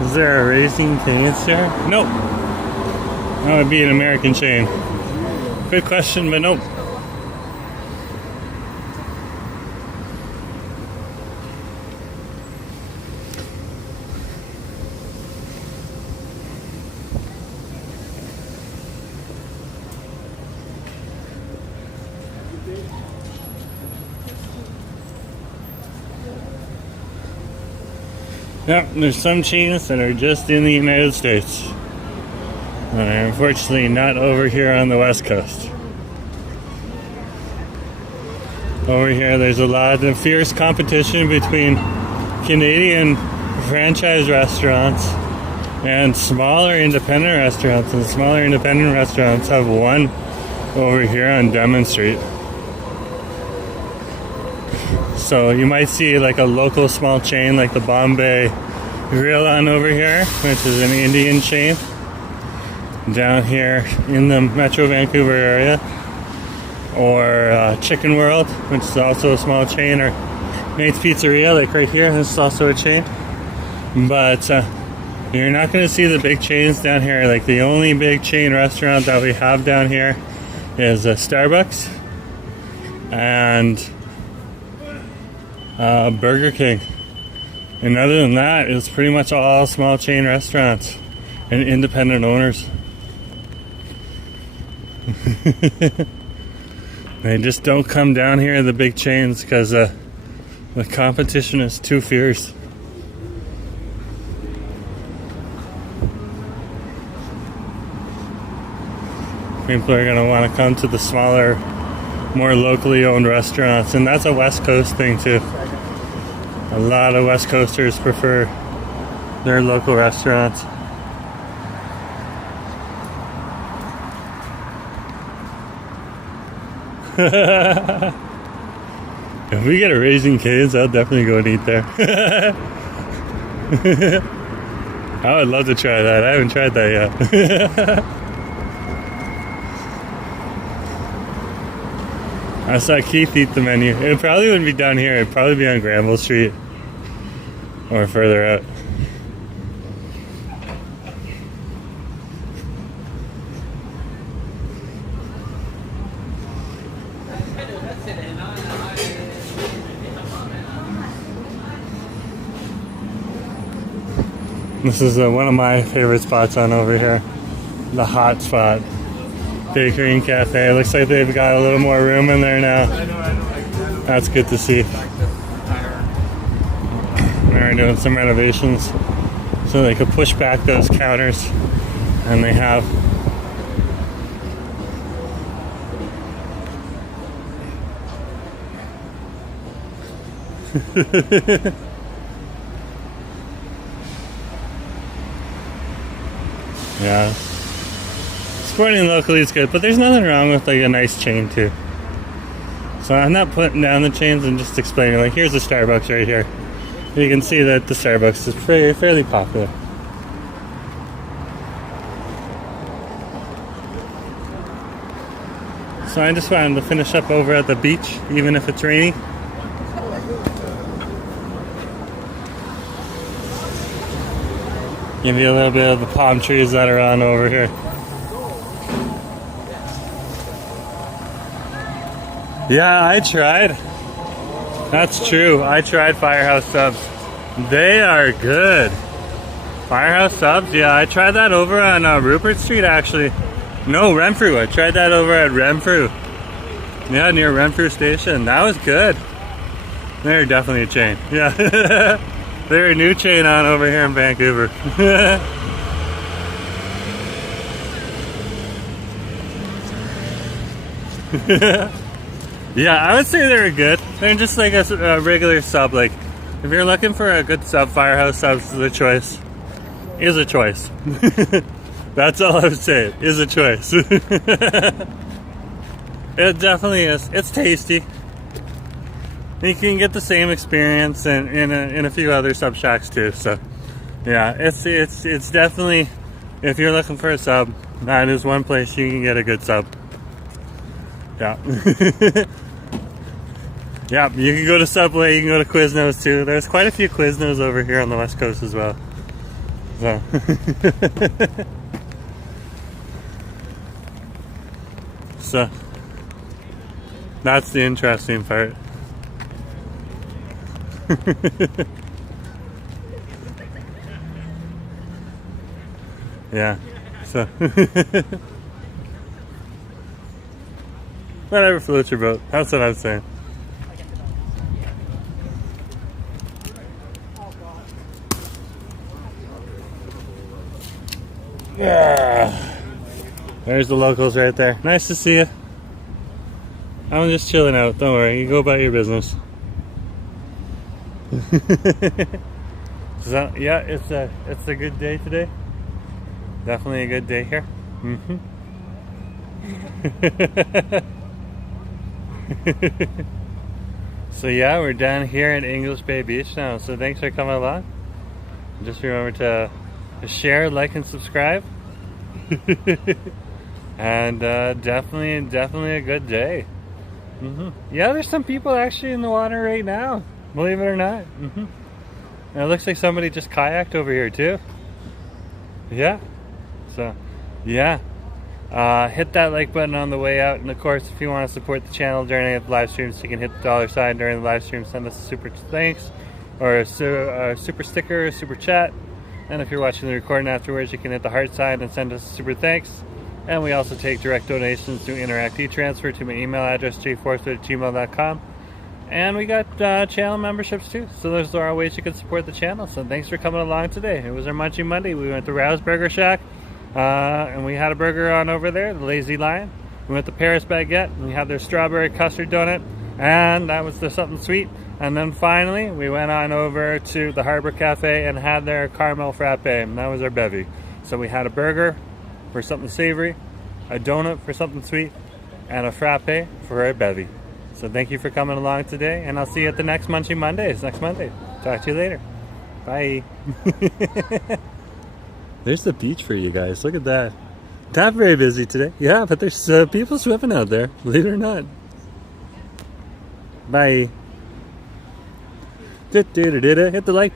Is there a Raising Cane's here? Nope. That would be an American chain. Good question, but nope. Yep, there's some chains that are just in the United States. Unfortunately, not over here on the West Coast. Over here, there's a lot of fierce competition between Canadian franchise restaurants and smaller independent restaurants. And smaller independent restaurants have one over here on Demon Street. So you might see like a local small chain like the Bombay Grill on over here, which is an Indian chain down here in the Metro Vancouver area, or Chicken World, which is also a small chain, or Nate's Pizzeria, like right here, this is also a chain. But you're not going to see the big chains down here. Like the only big chain restaurant that we have down here is Starbucks and Burger King. And other than that, it's pretty much all small chain restaurants and independent owners. They just don't come down here, the big chains, because the competition is too fierce. People are going to want to come to the smaller, more locally owned restaurants, and that's a West Coast thing too. A lot of West Coasters prefer their local restaurants. If we get a Raising Cane's, I'll definitely go and eat there. I would love to try that. I haven't tried that yet. I saw Keith eat the menu. It probably wouldn't be down here. It'd probably be on Granville Street or further out. This is one of my favorite spots on over here. The Hot Spot Bakery and Cafe. It looks like they've got a little more room in there now. That's good to see. They're doing some renovations so they could push back those counters, and they have. Yeah, supporting locally is good, but there's nothing wrong with like a nice chain too. So I'm not putting down the chains, and just explaining, like, here's a Starbucks right here. You can see that the Starbucks is fairly popular. So I just wanted to finish up over at the beach, even if it's rainy. Give you a little bit of the palm trees that are on over here. Yeah, I tried. That's true. I tried Firehouse Subs. They are good. Firehouse Subs? Yeah, I tried that over on Rupert Street, actually. No, Renfrew. I tried that over at Renfrew. Yeah, near Renfrew Station. That was good. They're definitely a chain. Yeah. They're a new chain on over here in Vancouver. Yeah, I would say they're good. They're just like a regular sub. Like, if you're looking for a good sub, Firehouse Subs is a choice. Is a choice. That's all I would say. Is a choice. It definitely is. It's tasty. You can get the same experience in a few other sub shacks too. So, yeah, it's definitely, if you're looking for a sub, that is one place you can get a good sub. Yeah. Yeah, you can go to Subway, you can go to Quiznos too. There's quite a few Quiznos over here on the West Coast as well. So. So, that's the interesting part. Yeah, so whatever floats your boat. That's what I'm saying. Yeah, there's the locals right there. Nice to see you. I'm just chilling out. Don't worry, you go about your business. So yeah, it's a good day today. Definitely a good day here. So yeah, we're down here in English Bay Beach now. So thanks for coming along. Just remember to share, like, and subscribe. And definitely a good day. Yeah, there's some people actually in the water right now, believe it or not. And it looks like somebody just kayaked over here too. Yeah, so yeah, hit that like button on the way out, and of course, if you want to support the channel during the live streams, you can hit the dollar sign during the live stream, send us a super thanks, or a super sticker, a super chat. And if you're watching the recording afterwards, you can hit the heart sign and send us a super thanks. And we also take direct donations through Interact e-transfer to my email address, jforster@gmail.com. And we got channel memberships too. So those are our ways you can support the channel. So thanks for coming along today. It was our Munchie Monday. We went to Rouse Burger Shack, and we had a burger on over there, the Lazy Lion. We went to Paris Baguette, and we had their strawberry custard donut, and that was the something sweet. And then finally, we went on over to the Harbour Cafe and had their caramel frappe, and that was our bevy. So we had a burger for something savory, a donut for something sweet, and a frappe for our bevy. So thank you for coming along today, and I'll see you at the next Munchie Mondays next Monday. Talk to you later. Bye. There's the beach for you guys. Look at that. Not very busy today. Yeah, but there's people swimming out there. Believe it or not. Bye. Hit the like button.